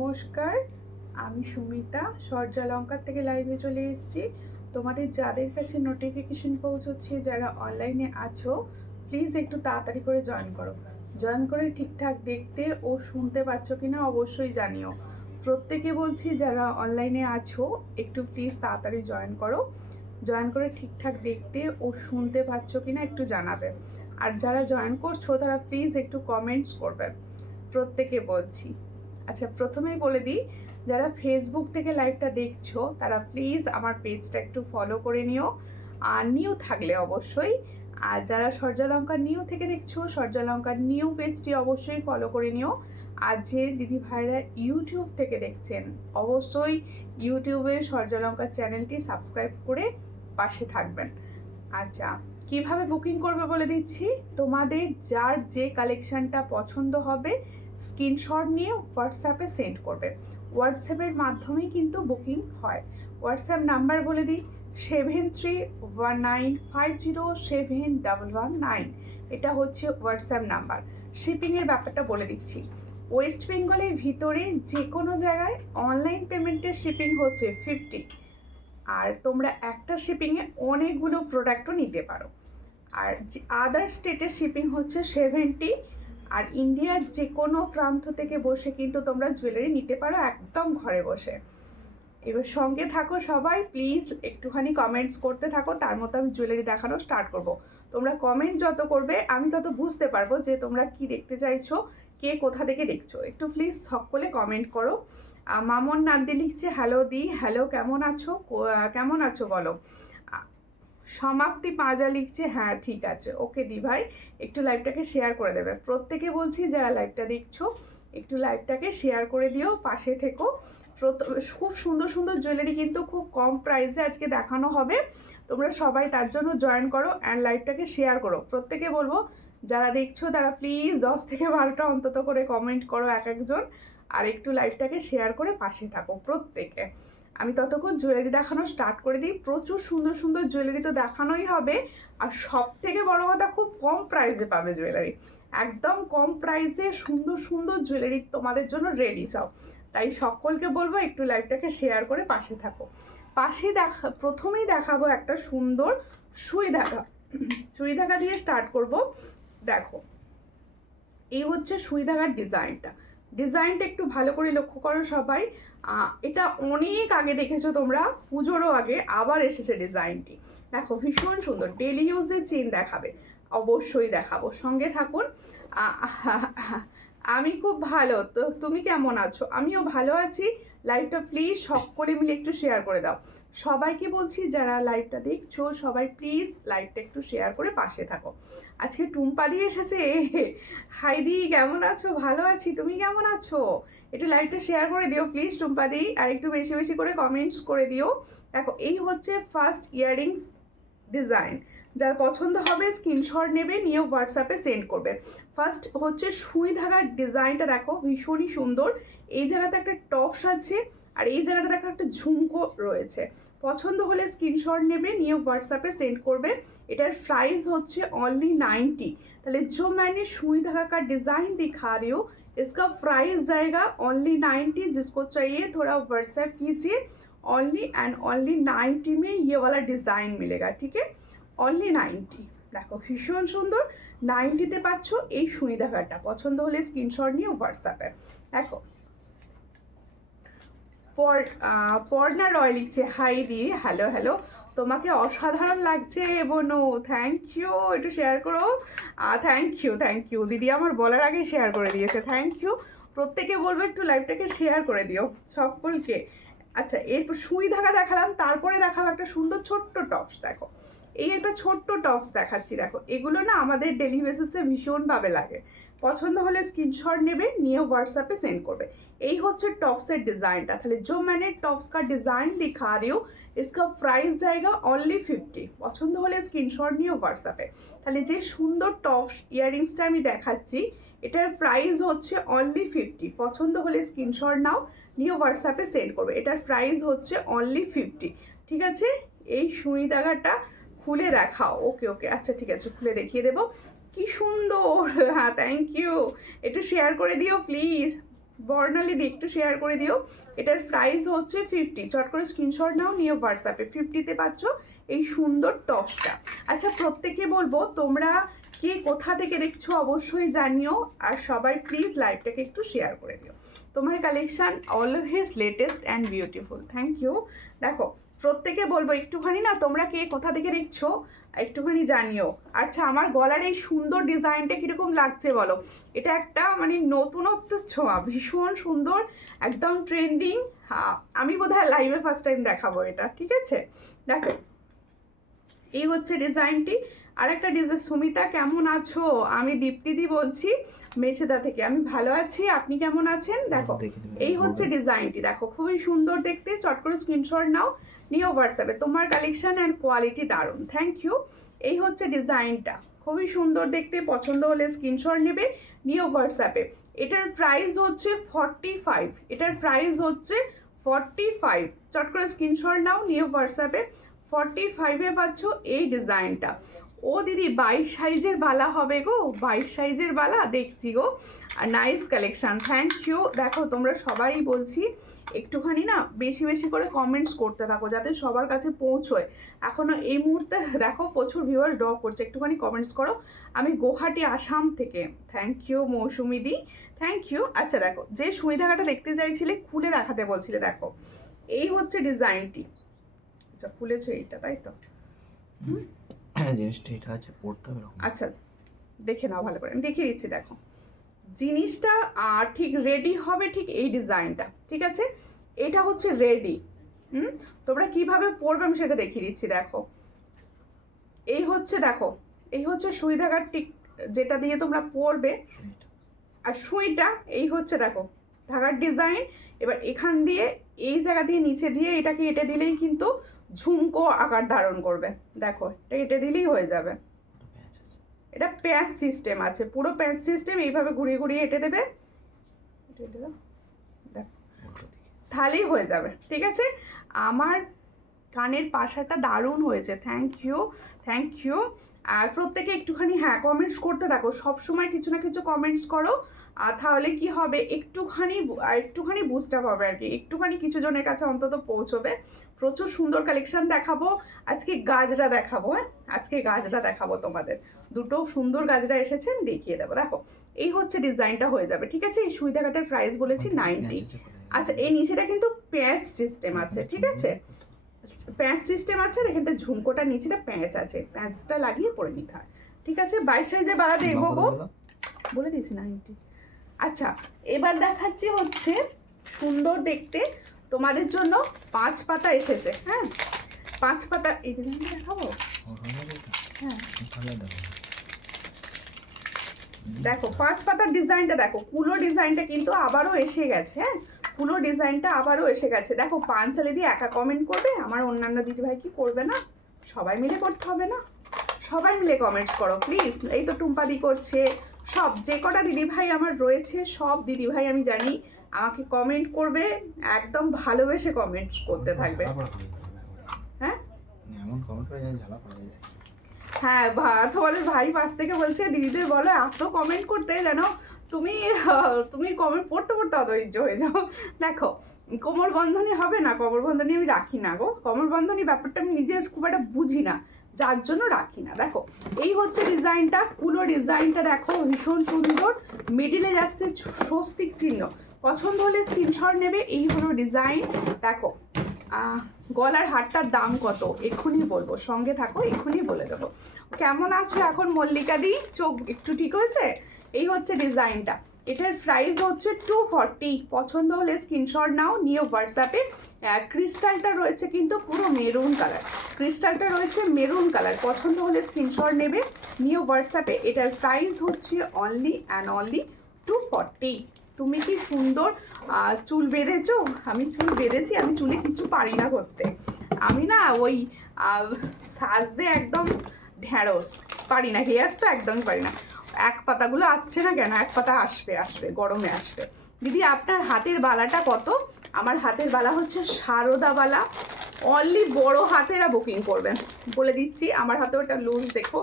নমস্কার, আমি সুমিতা সূর্যালঙ্কার থেকে লাইভে চলে এসেছি। তোমাদের যাদের কাছে নোটিফিকেশন পৌঁছচ্ছে, যারা অনলাইনে আছো, প্লিজ একটু তাড়াতাড়ি করে জয়েন করো। জয়েন করে ঠিকঠাক দেখতে ও শুনতে পাচ্ছ কিনা অবশ্যই জানিও। প্রত্যেকে বলছি যারা অনলাইনে আছো একটু প্লিজ তাড়াতাড়ি জয়েন করো। জয়েন করে ঠিকঠাক দেখতে ও শুনতে পাচ্ছ কিনা একটু জানাবে। আর যারা জয়েন করছো তারা প্লিজ একটু কমেন্টস করবে, প্রত্যেকে বলছি। আচ্ছা, প্রথমেই বলে দিই, যারা ফেসবুক থেকে লাইভটা দেখছো তারা প্লিজ আমার পেজটা একটু ফলো করে নিও, আর নিউ থাকলে অবশ্যই। আর যারা সূর্যালঙ্কার নিউ থেকে দেখছো, সূর্যালঙ্কার নিউ পেজটি অবশ্যই ফলো করে নিও। আর যে দিদি ভাইরা ইউটিউব থেকে দেখছেন, অবশ্যই ইউটিউবে সূর্যালঙ্কার চ্যানেলটি সাবস্ক্রাইব করে পাশে থাকবেন। আচ্ছা, কিভাবে বুকিং করবে বলে দিচ্ছি। তোমাদের যার যে কালেকশানটা পছন্দ হবে স্ক্রিনশট নিয়ে হোয়াটসঅ্যাপে সেন্ড করবে। হোয়াটসঅ্যাপের মাধ্যমেই কিন্তু বুকিং হয়। হোয়াটসঅ্যাপ নাম্বার বলে দিই, 7319507119। এটা হচ্ছে হোয়াটসঅ্যাপ নাম্বার। শিপিংয়ের ব্যাপারটা বলে দিচ্ছি। ওয়েস্ট বেঙ্গলের ভিতরে যে কোনো জায়গায় অনলাইন পেমেন্টের শিপিং হচ্ছে 50, আর তোমরা একটা শিপিংয়ে অনেকগুলো প্রোডাক্টও নিতে পারো। আর আদার স্টেটের শিপিং হচ্ছে 70। আর ইন্ডিয়ার যে কোনো প্রান্ত থেকে বসে কিন্তু তোমরা জুয়েলারি নিতে পারো একদম ঘরে বসে। এবার সঙ্গে থাকো সবাই, প্লিজ একটুখানি কমেন্টস করতে থাকো, তার মতো আমি জুয়েলারি দেখানো স্টার্ট করব। তোমরা কমেন্ট যত করবে আমি তত বুঝতে পারবো যে তোমরা কি দেখতে চাইছো, কে কোথা থেকে দেখছো। একটু প্লিজ সকলে কমেন্ট করো। মামন নান্দি লিখছে হ্যালো দি, হ্যালো, কেমন আছো, কেমন আছো বলো। সমাপ্তি পাঁজা লিখছে হ্যাঁ ঠিক আছে, ওকে দি ভাই, একটু লাইভটাকে শেয়ার করে দেবে। প্রত্যেকে বলছি যারা লাইভটা দেখছো একটু লাইভটাকে শেয়ার করে দিও, পাশে থেকো। খুব সুন্দর সুন্দর জুয়েলারি কিন্তু খুব কম প্রাইসে আজকে দেখানো হবে। তোমরা সবাই তার জন্য জয়েন করো অ্যান্ড লাইভটাকে শেয়ার করো। প্রত্যেকে বলবো যারা দেখছো তারা প্লিজ 10 থেকে 12টা অন্তত করে কমেন্ট করো এক একজন, আর একটু লাইভটাকে শেয়ার করে পাশে থাকো প্রত্যেকে। আমি ততক্ষণ জুয়েলারি দেখানো স্টার্ট করে দিই। প্রচুর সুন্দর সুন্দর জুয়েলারি তো দেখানোই হবে, আর সব থেকে বড় কথা খুব কম প্রাইসে পাবে জুয়েলারি। একদম কম প্রাইসে সুন্দর সুন্দর জুয়েলারি তোমাদের জন্য রেডি সব। তাই সকলকে বলবো একটু লাইভটাকে শেয়ার করে পাশে থাকো। প্রথমেই দেখাবো একটা সুন্দর সুই ধাগা। সুই ধাগা দিয়ে স্টার্ট করব। দেখো, এই হচ্ছে সুই ধাগার ডিজাইনটা একটু ভালো করে লক্ষ্য করো সবাই। এটা অনেক আগে দেখেছো তোমরা, পুজোরও আগে আবার এসেছে ডিজাইনটি। দেখো ভীষণ সুন্দর, ডেলি ইউজের চেন দেখাবে, অবশ্যই দেখাবো, সঙ্গে থাকুন। আমি খুব ভালো, তো তুমি কেমন আছো? আমিও ভালো আছি। লাইভটা প্লিজ সকলে মিলে একটু শেয়ার করে দাও। সবাইকে বলছি যারা লাইভটা দেখছো সবাই প্লিজ লাইভটা একটু শেয়ার করে পাশে থাকো। আজকে টুম্পাদি এসেছে। হাইদি কেমন আছো? ভালো আছি, তুমি কেমন আছো? একটু লাইভটা শেয়ার করে দিও প্লিজ টুম্পাদি, আর একটু বেশি বেশি করে কমেন্টস করে দিও। দেখো, এই হচ্ছে ফার্স্ট ইয়াররিংস ডিজাইন। যার পছন্দ হবে স্ক্রিনশট নেবে, নিয়ে হোয়াটসঅ্যাপে সেন্ড করবে। ফার্স্ট হচ্ছে সুই ধাগার ডিজাইনটা দেখো, ভীষণই সুন্দর। এই জায়গাতে একটা টপস আছে, আর এই জায়গাটা দেখো একটা ঝুমকো রয়েছে। পছন্দ হলে স্ক্রিনশট নেবে, নিয়ে হোয়াটসঅ্যাপে সেন্ড করবে। এটার প্রাইস হচ্ছে অনলি 90। তাহলে जो मैंने सुई धागा का डिज़ाइन दिखा रही हूँ, इसका प्राइस जाएगा ओनली 90। जिसको चाहिए थोड़ा व्हाट्सएप कीजिए। ओनली एंड ओनली 90 में ये वाला डिज़ाइन मिलेगा, ठीक है, অনলি 90। দেখো ভীষণ সুন্দর, 90তে পাচ্ছ এই সুই ধাগাটা। পছন্দ হলে স্ক্রিনশট নিয়ে হোয়াটসঅ্যাপে। দেখো, পর্ণা রয় লিখছে হাই দি, হ্যালো হ্যালো, তোমাকে অসাধারণ লাগছে বনু, থ্যাংক ইউ, একটু শেয়ার করো। থ্যাংক ইউ দিদি, আমার বলার আগে শেয়ার করে দিয়েছে, থ্যাংক ইউ। প্রত্যেকে বলবো একটু লাইভটাকে শেয়ার করে দিও সকলকে। আচ্ছা, এরপর সুই ধাগা দেখালাম, তারপরে দেখাবো একটা সুন্দর ছোট্ট টপস। দেখো, এই একটা ছোট্ট টপস দেখাচ্ছি। দেখো, এগুলো না আমাদের ডেলি বেসিসে ভীষণভাবে লাগে। পছন্দ হলে স্ক্রিনশট নেবে, নিয়ে হোয়াটসঅ্যাপে সেন্ড করবে। এই হচ্ছে টপসের ডিজাইনটা। তাহলে जो मैंने टॉप्स का डिज़ाइन दिखा रही हूँ, इसका प्राइस जाएगा অনলি 50। পছন্দ হলে স্ক্রিনশট নিয়ে হোয়াটসঅ্যাপে। তাহলে যে সুন্দর টপস ইয়াররিংসটা আমি দেখাচ্ছি, এটার প্রাইস হচ্ছে অনলি 50। পছন্দ হলে স্ক্রিনশট নাও, নিয়ে হোয়াটসঅ্যাপে সেন্ড করবে। এটার প্রাইস হচ্ছে অনলি 50, ঠিক আছে। এই সুই দাগাটা খুলে দেখাও। ওকে ওকে, আচ্ছা ঠিক আছে, খুলে দেখিয়ে দেবো। কি সুন্দর, হ্যাঁ থ্যাংক ইউ, একটু শেয়ার করে দিও প্লিজ। বর্ণালী দিয়ে একটু শেয়ার করে দিও। এটার প্রাইস হচ্ছে 50, চট করে স্ক্রিনশট নাও, নিয়ে হোয়াটসঅ্যাপে 50-তে পাচ্ছ এই সুন্দর টপসটা। আচ্ছা প্রত্যেকে বলবো তোমরা কে কোথা থেকে দেখছো অবশ্যই জানিও, আর সবাই প্লিজ লাইভটাকে একটু শেয়ার করে দিও। তোমার collection always latest and beautiful, thank you. দেখো প্রত্যেকে বলবো একটুখানি না তোমরা কে কোথা থেকে দেখছো একটুখানি জানিও। আচ্ছা আমার গলার এই সুন্দর ডিজাইনটা কীরকম লাগছে বলো? এটা একটা মানে নতুনত্ব ছোঁয়া, ভীষণ সুন্দর, একদম ট্রেন্ডিং। হ্যাঁ আমি বোধহয় লাইভে ফার্স্ট টাইম দেখাবো এটা, ঠিক আছে? দেখো এই হচ্ছে ডিজাইনটি। আরেকটা ডিজাইন। সুমিতা কেমন আছো? আমি দীপ্তিদি বলছি মেছেদা থেকে। আমি ভালো আছি, আপনি কেমন আছেন? দেখো এই হচ্ছে ডিজাইনটি, দেখো খুবই সুন্দর দেখতে, চট করে স্ক্রিনশট নাও, নিও হোয়াটসঅ্যাপে। তোমার কালেকশন অ্যান্ড কোয়ালিটি দারুণ, থ্যাংক ইউ। এই হচ্ছে ডিজাইনটা, খুবই সুন্দর দেখতে, পছন্দ হলে স্ক্রিনশট নেবে, নিও হোয়াটসঅ্যাপে। এটার প্রাইস হচ্ছে 45, এটার প্রাইস হচ্ছে 45, চট করে স্ক্রিনশট নাও, নিও হোয়াটসঅ্যাপে। 45-এ পাচ্ছ এই ডিজাইনটা। ও দিদি 22 সাইজের বালা হবে গো, 22 সাইজের বালা দেখছি গো। আর নাইস কালেকশান, থ্যাংক ইউ। দেখো তোমরা সবাই বলছি একটুখানি না বেশি বেশি করে কমেন্টস করতে থাকো যাতে সবার কাছে পৌঁছয়। এখনও এই মুহূর্তে দেখো প্রচুর ভিউয়ার্স ড্রপ করছে, একটুখানি কমেন্টস করো। আমি গুয়াহাটি আসাম থেকে, thank you Moushumi di, thank you. আচ্ছা দেখো যে সুই ধাগাটা দেখতে চাইছিলে খুলে দেখাতে বলছিলে, দেখো এই হচ্ছে ডিজাইনটি। আচ্ছা খুলেছো এইটা তাই তো? জিনিসটা এটা আছে পড়তে হবে। আচ্ছা দেখে নাও ভালো করে, আমি দেখিয়ে দিচ্ছি। দেখো জিনিসটা ঠিক রেডি হবে, ঠিক এই ডিজাইনটা, ঠিক আছে? এটা হচ্ছে রেডি। তোমরা কিভাবে পরবে আমি সেটা দেখিয়ে দিচ্ছি। দেখো এই হচ্ছে, দেখো এই হচ্ছে সুই ধাগার টিক যেটা দিয়ে তোমরা পরবে, আর সুইটা এই হচ্ছে দেখো ধাগার ডিজাইন। এবার এখান দিয়ে এই জায়গা দিয়ে নিচে দিয়ে এটাকে এঁটে দিলেই কিন্তু ঝুমকো আকার ধারণ করবে। দেখো এটা এঁটে দিলেই হয়ে যাবে। এটা প্যাচ সিস্টেম আছে, পুরো প্যাচ সিস্টেম, এইভাবে ঘুরিয়ে ঘুরিয়ে এঁটে দেবে, দেখো তাহলেই হয়ে যাবে, ঠিক আছে? আমার কানের পাশাটা দারুণ হয়েছে, থ্যাংক ইউ, থ্যাংক ইউ। আর প্রত্যেকে একটুখানি হ্যাঁ কমেন্টস করতে থাকো, সবসময় কিছু না কিছু কমেন্টস করো, আর তাহলে কি হবে একটুখানি বুস্ট আপ হবে আর কি, একটুখানি কিছু জনের কাছে অন্তত পৌঁছবে। প্রচুর সুন্দর কালেকশন দেখাবো আজকে, গাজরা দেখাবো। হ্যাঁ আজকে গাজরা দেখাবো তোমাদের, দুটো সুন্দর গাজরা এসেছেন, দেখিয়ে দেবো। দেখো এই হচ্ছে ডিজাইনটা হয়ে যাবে, ঠিক আছে? এই সুই ধাগাটার প্রাইস বলেছি 90। আচ্ছা এই নিচেটা কিন্তু প্যাচ সিস্টেম আছে, ঠিক আছে? প্যাঁচ সিস্টেম আছে, আর এখানটা ঝুমকোটার নিচেটা প্যাঁচ আছে, প্যাঁচটা লাগিয়ে পরে নিতে হয়, ঠিক আছে? 22 সাইজে বাড়া দেখবো গো, বলে দিয়েছি 90। আচ্ছা এবার দেখাচ্ছি হচ্ছে সুন্দর দেখতে তোমাদের জন্য 5 পাতা এসেছে। হ্যাঁ 5 পাতা, এই ডিজাইনটা দেখাবো। হ্যাঁ দেখো 5 পাতার ডিজাইনটা দেখো, কুলো ডিজাইনটা কিন্তু আবারও এসে গেছে। হ্যাঁ পুরো ডিজাইনটা আবারও এসে গেছে। দেখো পাঞ্চালি দিয়ে একা কমেন্ট করবে, আমার অন্যান্য দিদিভাই কি করবে না? সবাই মিলে করতে হবে না? সবাই মিলে কমেন্টস করো প্লিজ। এই তো টুম্পাদি করছে, সব যে কটা দিদিভাই আমার রয়েছে সব দিদিভাই আমি জানি আমাকে কমেন্ট করবে, একদম ভালোবেসে কমেন্টস করতে থাকবে। হ্যাঁ হ্যাঁ তোমাদের ভাই পাশ থেকে বলছে দিদিদের বলো এত কমেন্ট করতে, যেন তুমি কমেন্ট পড়তে পড়তে অধৈর্য হয়ে যাও। দেখো কোমর বন্ধনী হবে না, কোমর বন্ধনী আমি রাখি না গো, কোমর বন্ধনী ব্যাপারটা আমি নিজের খুব একটা বুঝি না, যার জন্য রাখি না। দেখো এই হচ্ছে ডিজাইনটা, পুরো ডিজাইনটা দেখো ভীষণ সুন্দর, মিডিলে যাচ্ছে স্বস্তিক চিহ্ন, পছন্দ হলে স্ক্রিনশট নেবে। এই হলো ডিজাইন। দেখো গলার হারটার দাম কত এক্ষুনি বলবো, সঙ্গে থাকো এক্ষুনি বলে দেবো। কেমন আছো এখন মল্লিকা দি? চোখ একটু ঠিক হয়েছে? এই হচ্ছে ডিজাইনটা, এটার প্রাইস হচ্ছে 240, পছন্দ হলে স্ক্রিনশট নাও, নিয়ে হোয়াটসঅ্যাপে। ক্রিস্টালটা রয়েছে কিন্তু পুরো মেরুন কালার, ক্রিস্টালটা রয়েছে মেরুন কালার, পছন্দ হলে স্ক্রিনশট নেবে, নিয়ে হোয়াটসঅ্যাপে। এটার প্রাইস হচ্ছে অনলি অ্যান্ড অনলি 240। তুমি কি সুন্দর চুল বেঁধেছো? আমি চুল বেঁধেছি, আমি চুলে কিছু পারি না করতে, আমি না ওই সাজতে একদম ঢ্যাঁড়স, পারি না, হেয়ার তো একদমই পারি না। এক পাতাগুলো আসছে না কেন? এক পাতা আসবে, আসবে গরমে আসবে। দিদি আপনার হাতের বালাটা কত? আমার হাতের বালা হচ্ছে সারদা বালা, অনলি বড় হাতেরা বুকিং করবেন, বলে দিচ্ছি। আমার হাতে ওটা লুজ দেখো,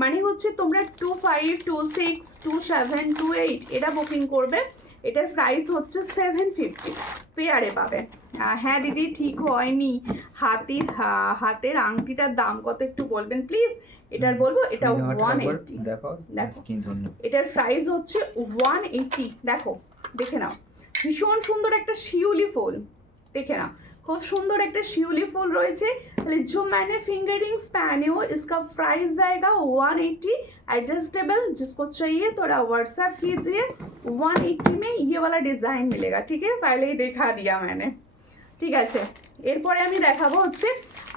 মানে হচ্ছে তোমরা 25, 26, 27, 28 এটা বুকিং করবে, এটার প্রাইস হচ্ছে 750, পেয়ারে পাবেন। হ্যাঁ দিদি ঠিক হয়নি, হাতের আংটিটার দাম কত একটু বলবেন প্লিজ? এটার বলবো, এটা 180। দেখো এটার প্রাইস হচ্ছে 180। দেখো, দেখে নাও, ভীষণ সুন্দর একটা শিউলি ফুল, দেখে নাও খুব সুন্দর একটা शियोली फूल রয়েছে। তাহলে जो मैंने फिंगर रिंग्स पहने हो इसका प्राइस जाएगा 180, एडजस्टेबल। जिसको चाहिए थोड़ा व्हाट्सएप कीजिए। 180 में ये वाला डिजाइन मिलेगा, ठीक है? पहले ही दिखा दिया मैंने, ঠিক আছে। এরপরে আমি দেখাবো হচ্ছে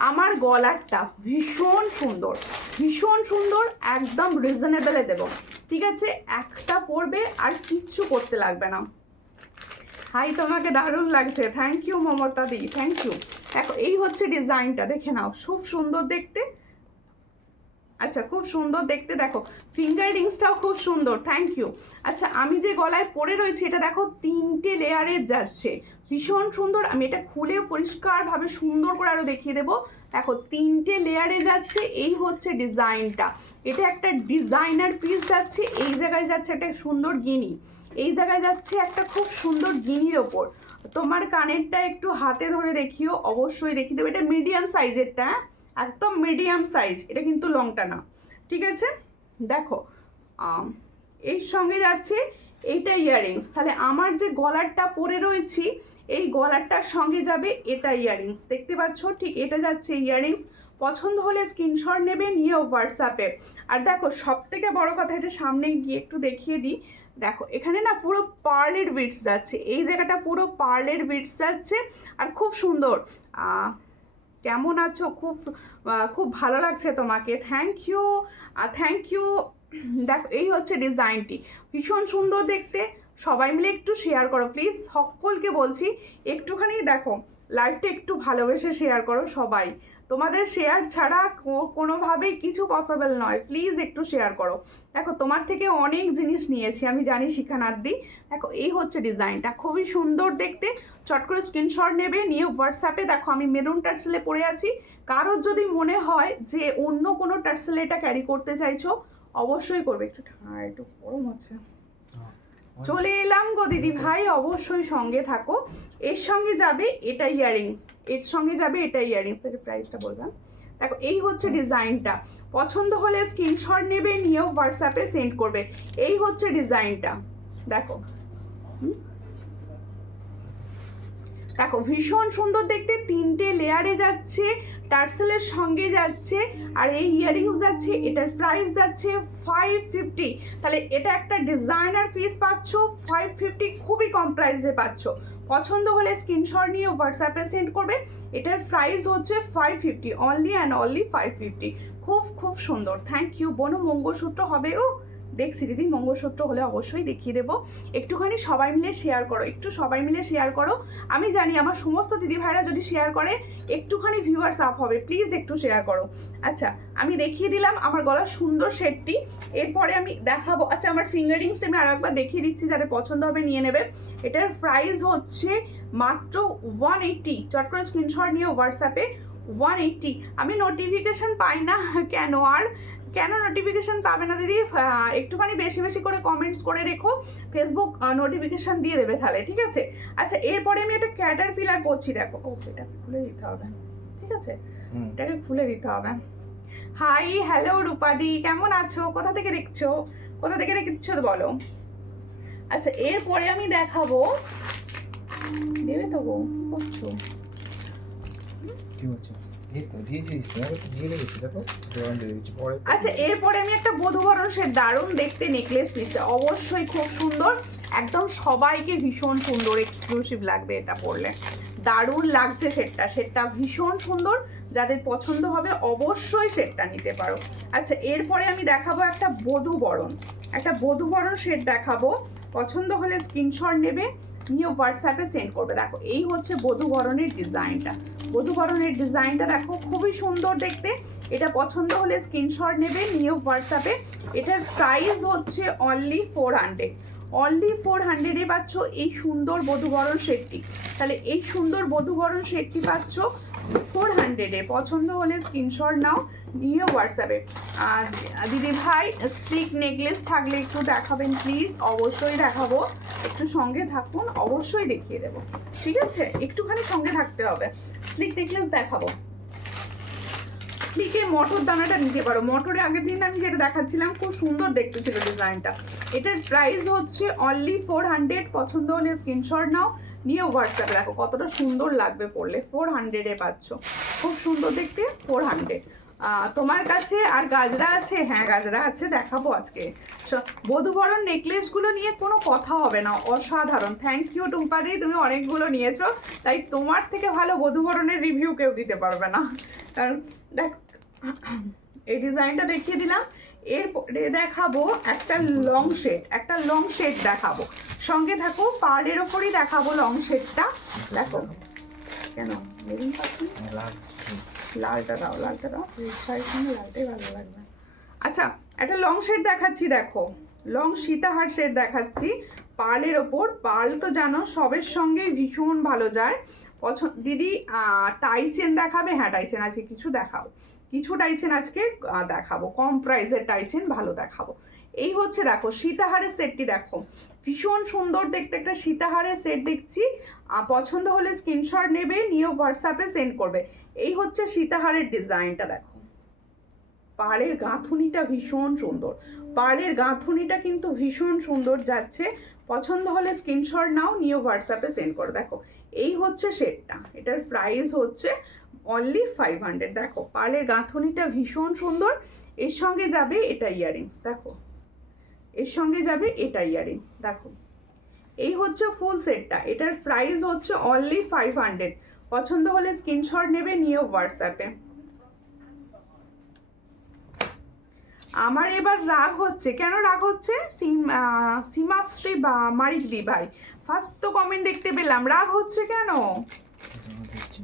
আমার গলারটা, ভীষণ সুন্দর, ভীষণ সুন্দর, একদম রিজনেবলে দেবো, ঠিক আছে? একটা পরবে আর কিচ্ছু করতে লাগবে না। হাই, তোমাকে দারুণ লাগছে, thank you Mamata di, thank you. দেখো এই হচ্ছে ডিজাইনটা, দেখে নাও, খুব সুন্দর দেখতে। আচ্ছা, খুব সুন্দর দেখতে, দেখো ফিঙ্গার রিংসটাও খুব সুন্দর, থ্যাংক ইউ। আচ্ছা, আমি যে গলায় পরে রয়েছি এটা দেখো 3টে লেয়ারের যাচ্ছে, ভীষণ সুন্দর। আমি এটা খুলে পরিষ্কারভাবে সুন্দর করে আরও দেখিয়ে দেবো। দেখো 3টে লেয়ারে যাচ্ছে, এই হচ্ছে ডিজাইনটা। এটা একটা ডিজাইনার পিস যাচ্ছে, এই জায়গায় যাচ্ছে একটা সুন্দর গিনি, এই জায়গায় যাচ্ছে একটা খুব সুন্দর গিনির ওপর। তোমার কানেরটা একটু হাতে ধরে দেখিও, অবশ্যই দেখিয়ে দেবো। এটা মিডিয়াম সাইজেরটা, হ্যাঁ একদম মিডিয়াম সাইজ, এটা কিন্তু লংটা না, ঠিক আছে? দেখো এর সঙ্গে যাচ্ছে এইটা ইয়াররিংস। তাহলে আমার যে গলারটা পরে রয়েছি এই গলারটার সঙ্গে যাবে এটা ইয়াররিংস, দেখতে পাচ্ছ? ঠিক এটা যাচ্ছে ইয়াররিংস। পছন্দ হলে স্ক্রিনশট নেবে, নিয়ে হোয়াটসঅ্যাপে। আর দেখো সব থেকে বড় কথা, এটা সামনে গিয়ে একটু দেখিয়ে দিই। দেখো এখানে না পুরো পার্লের বিটস যাচ্ছে, এই জায়গাটা পুরো পার্লের বিটস যাচ্ছে, আর খুব সুন্দর। কেমন আছো? খুব ভালো লাগছে তোমাকে, থ্যাংক ইউ, থ্যাংক ইউ। দেখো এই হচ্ছে ডিজাইনটি, ভীষণ সুন্দর দেখতে। সবাই মিলে একটু শেয়ার করো প্লিজ, সকলকে বলছি একটুখানি দেখো লাইভটা একটু ভালোবেসে শেয়ার করো সবাই। তোমাদের শেয়ার ছাড়া কোনোভাবেই কিছু পসিবল নয়, প্লিজ একটু শেয়ার করো। দেখো তোমার থেকে অনেক জিনিস নিয়েছি আমি জানি শিখানার দি। দেখো এই হচ্ছে ডিজাইনটা, খুবই সুন্দর দেখতে। চট করে স্ক্রিনশট নেবে, নিয়ে হোয়াটসঅ্যাপে। দেখো আমি মেরুন টার্সেলে পরে আছি, কারোর যদি মনে হয় যে অন্য কোনো টার্সেলে এটা ক্যারি করতে চাইছো অবশ্যই করবে। একটু গরম হচ্ছে, চলে এলাম গো দিদি ভাই, অবশ্যই সঙ্গে থাকো। এর সঙ্গে যাবে এটা ইয়াররিংস, এর সঙ্গে যাবে এটা ইয়াররিংস। এর প্রাইসটা বললাম। দেখো এই হচ্ছে ডিজাইনটা, পছন্দ হলে স্ক্রিনশট নেবে, নিয়ে হোয়াটসঅ্যাপে সেন্ড করবে। এই হচ্ছে ডিজাইনটা, দেখো দেখো ভীষণ সুন্দর দেখতে, 3টে লেয়ারে যাচ্ছে, টার্সেলের সঙ্গে যাচ্ছে, আর এই ইয়াররিংস যাচ্ছে। এটার প্রাইস যাচ্ছে 550। তাহলে এটা একটা ডিজাইনার পিস পাচ্ছ 550, খুবই কম প্রাইসে পাচ্ছ। পছন্দ হলে স্ক্রিনশট নিয়ে হোয়াটসঅ্যাপে সেন্ড করবে। এটার প্রাইস হচ্ছে 550, অনলি অ্যান্ড অনলি 550। খুব খুব সুন্দর, থ্যাংক ইউ। বোনো মঙ্গলসূত্র হবে? ও দেখছি দিদি, মঙ্গলসূত্র হলে অবশ্যই দেখিয়ে দেবো। একটুখানি সবাই মিলে শেয়ার করো, একটু সবাই মিলে শেয়ার করো। আমি জানি আমার সমস্ত দিদি ভাইরা যদি শেয়ার করে একটুখানি ভিউয়ার্স আপ হবে, প্লিজ একটু শেয়ার করো। আচ্ছা, আমি দেখিয়ে দিলাম আমার গলার সুন্দর সেটটি। এরপরে আমি দেখাবো, আচ্ছা আমার ফিঙ্গার রিংসটা আমি আরও একবার দেখিয়ে দিচ্ছি, যাদের পছন্দ হবে নিয়ে নেবে। এটার প্রাইস হচ্ছে মাত্র 180। চট করে স্ক্রিনশট নিয়ে হোয়াটসঅ্যাপে 180। আমি নোটিফিকেশান পাই না কেন নোটিফিকেশান পাবে না দিদি? একটুখানি বেশি বেশি করে কমেন্টস করে রেখো, ফেসবুক নোটিফিকেশান দিয়ে দেবে তাহলে, ঠিক আছে? আচ্ছা এরপরে আমি একটা ক্যাটারপিলার করছি, দেখো এটা খুলে দিতে হবে, ঠিক আছে? এটাকে খুলে দিতে হবে। হাই, হ্যালো রূপাদি, কেমন আছো? কোথা থেকে দেখছো বলো। আচ্ছা এরপরে আমি দেখাবো, দেবে তো গো, করছো কি হচ্ছে? আচ্ছা এরপরে আমি একটা বধূবরণ সে দারুণ দেখতে নেকলেস পিসটা, অবশ্যই খুব সুন্দর, একদম সবাইকে ভীষণ সুন্দর এক্সক্লুসিভ লাগবে এটা পরলে, দারুণ লাগছে সেটটা ভীষণ সুন্দর। যাদের পছন্দ হবে অবশ্যই সেটটা নিতে পারো। আচ্ছা এরপরে আমি দেখাবো একটা বধূবরণ সেট দেখাবো। পছন্দ হলে স্ক্রিনশট নেবে, নিয়ে হোয়াটসঅ্যাপে সেন্ড করবে। দেখো এই হচ্ছে বধূবরণের ডিজাইনটা, দেখো খুবই সুন্দর দেখতে। এটা পছন্দ হলে স্ক্রিনশট নেবে, নিয়ে হোয়াটসঅ্যাপে। এটার প্রাইস হচ্ছে অনলি 400 পাচ্ছ এই সুন্দর বধূবরণ সেটটি। তাহলে এই সুন্দর বধূবরণ সেটটি পাচ্ছ 400-এ। পছন্দ হলে স্ক্রিনশট নাও, নিয়ে হোয়াটসঅ্যাপে। দিদি ভাই স্টিক নেকলেস থাকলে একটু দেখাবেন প্লিজ। অবশ্যই দেখাবো, একটু সঙ্গে থাকুন, অবশ্যই দেখিয়ে দেবো, ঠিক আছে? একটুখানি সঙ্গে থাকতে হবে। স্টিক নেকলেস দেখাবো। স্লিকে মটর দানাটা নিতে পারো। মটরে আগের দিন আমি যেটা দেখাচ্ছিলাম খুব সুন্দর দেখতে ছিল ডিজাইনটা। এটার প্রাইস হচ্ছে অনলি 400। পছন্দ হলে স্ক্রিনশট নাও, নিয়ে হোয়াটসঅ্যাপে দেখো কতটা সুন্দর লাগবে পরলে। 400-এ পাচ্ছ, খুব সুন্দর দেখতে। 400। তোমার কাছে আর গাজরা আছে? হ্যাঁ গাজরা আছে, দেখাবো আজকে। বধূবরণ নেকলেসগুলো নিয়ে কোনো কথা হবে না, অসাধারণ। থ্যাংক ইউ টুম্পাদি, তুমি অনেকগুলো নিয়েছো, তাই তোমার থেকে ভালো বধূবরণের রিভিউ কেউ দিতে পারবে না। কারণ দেখ, এই ডিজাইনটা দেখিয়ে দিলাম। এরপরে দেখাবো একটা লং শেড, একটা লং শেড দেখাবো। সঙ্গে থাকো, পার্লের ওপরই দেখাবো লং শেডটা। দেখো কেন মেরুন পাচ্ছি, লালটা দাও, লালটা দাও, শাড়ির সঙ্গে লালটাই ভালো লাগবে। আচ্ছা, একটা লং শেড দেখাচ্ছি, দেখো লং সীতাহার শেড দেখাচ্ছি পার্লের ওপর। পার্ল তো জানো সবের সঙ্গে ভীষণ ভালো যায়। দিদি টাই চেন দেখাবে? হ্যাঁ টাই চেন আজকে কিছু দেখাও, কিছু টাই চেন আজকে দেখাবো, কম প্রাইসের টাই চেন ভালো দেখাবো। এই হচ্ছে দেখো সীতাহারের সেটটি, দেখো ভীষণ সুন্দর দেখতে একটা সীতাহারের সেট দেখছি। পছন্দ হলে স্ক্রিনশট নেবে, নিয়ে হোয়াটসঅ্যাপে সেন্ড করবে। এই হচ্ছে সীতাহারের ডিজাইনটা, দেখো পাড়ের গাঁথুনিটা ভীষণ সুন্দর, পাড়ের গাঁথুনিটা কিন্তু ভীষণ সুন্দর যাচ্ছে। পছন্দ হলে স্ক্রিনশট নাও, নিয়ে হোয়াটসঅ্যাপে সেন্ড করো। দেখো এই হচ্ছে সেটটা, এটার প্রাইস হচ্ছে অনলি 500। দেখো পাড়ের গাঁথুনিটা ভীষণ সুন্দর। এর সঙ্গে যাবে এটা ইয়ারিংস, দেখো এর সঙ্গে যাবে এটা ইয়ারিং। দেখো এই হচ্ছে ফুল সেটটা, এটার প্রাইস হচ্ছে অনলি 500। পছন্দ হলে স্ক্রিনশট নেবে, নিয়ে হোয়াটসঅ্যাপে। আমার এবার রাগ হচ্ছে, কেন রাগ হচ্ছে? সীমাশ্রী বা মারিকদি ভাই, ফার্স্ট তো কমেন্ট দেখতে পেলাম, রাগ হচ্ছে কেন?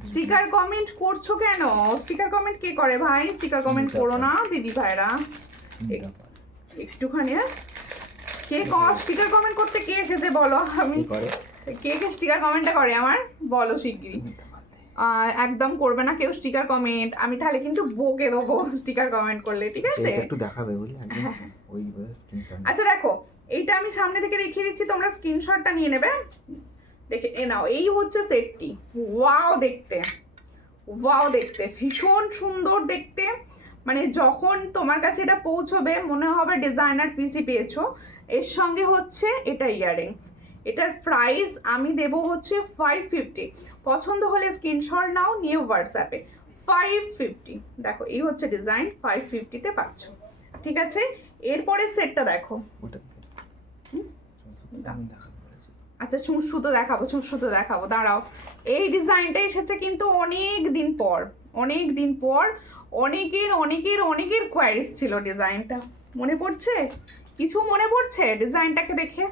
স্টিকার কমেন্ট করছো কেন? স্টিকার কমেন্ট কে করে ভাই? স্টিকার কমেন্ট করো না দিদি ভাইরা, একটুখানি। কে স্টিকার কমেন্ট করতে কে এসেছে বলো? আমি কে কে স্টিকার কমেন্টটা করে আমার বলো শিগগিরই। একদম করবে না কেউ স্টিকার কমেন্ট, আমি তাহলে কিন্তু বকে দেবো স্টিকার কমেন্ট করলে, ঠিক আছে? একটু দেখাবে বলি ওই স্ক্রিনশট। আচ্ছা দেখো এইটা আমি সামনে থেকে দেখিয়ে দিচ্ছি, তোমরা স্ক্রিনশটটা নিয়ে নেবে, দেখে নাও। এই হচ্ছে সেটটি, ওয়াও দেখতে, ওয়াও দেখতে ভীষণ সুন্দর দেখতে। মানে যখন তোমার কাছে এটা পৌঁছবে মনে হবে ডিজাইনার পিসই পেয়েছো। এর সঙ্গে হচ্ছে এটা ইয়াররিংস, এটার প্রাইস আমি দেবো হচ্ছে 550। পছন্দ হলে স্ক্রিনশট নাও, নিয়ে হোয়াটসঅ্যাপে। 550, দেখো এই হচ্ছে ডিজাইন, 550-তে পাচ্ছ, ঠিক আছে? এরপরে সেটটা দেখো। আচ্ছা সুতো দেখাবো, সুতো দেখাবো, দাঁড়াও। এই ডিজাইনটা এসেছে কিন্তু অনেক দিন পর, অনেক দিন পর। অনেকের অনেকের অনেকের কোয়ারিজ ছিল ডিজাইনটা, মনে পড়ছে? কিছু মনে পড়ছে ডিজাইনটাকে দেখে?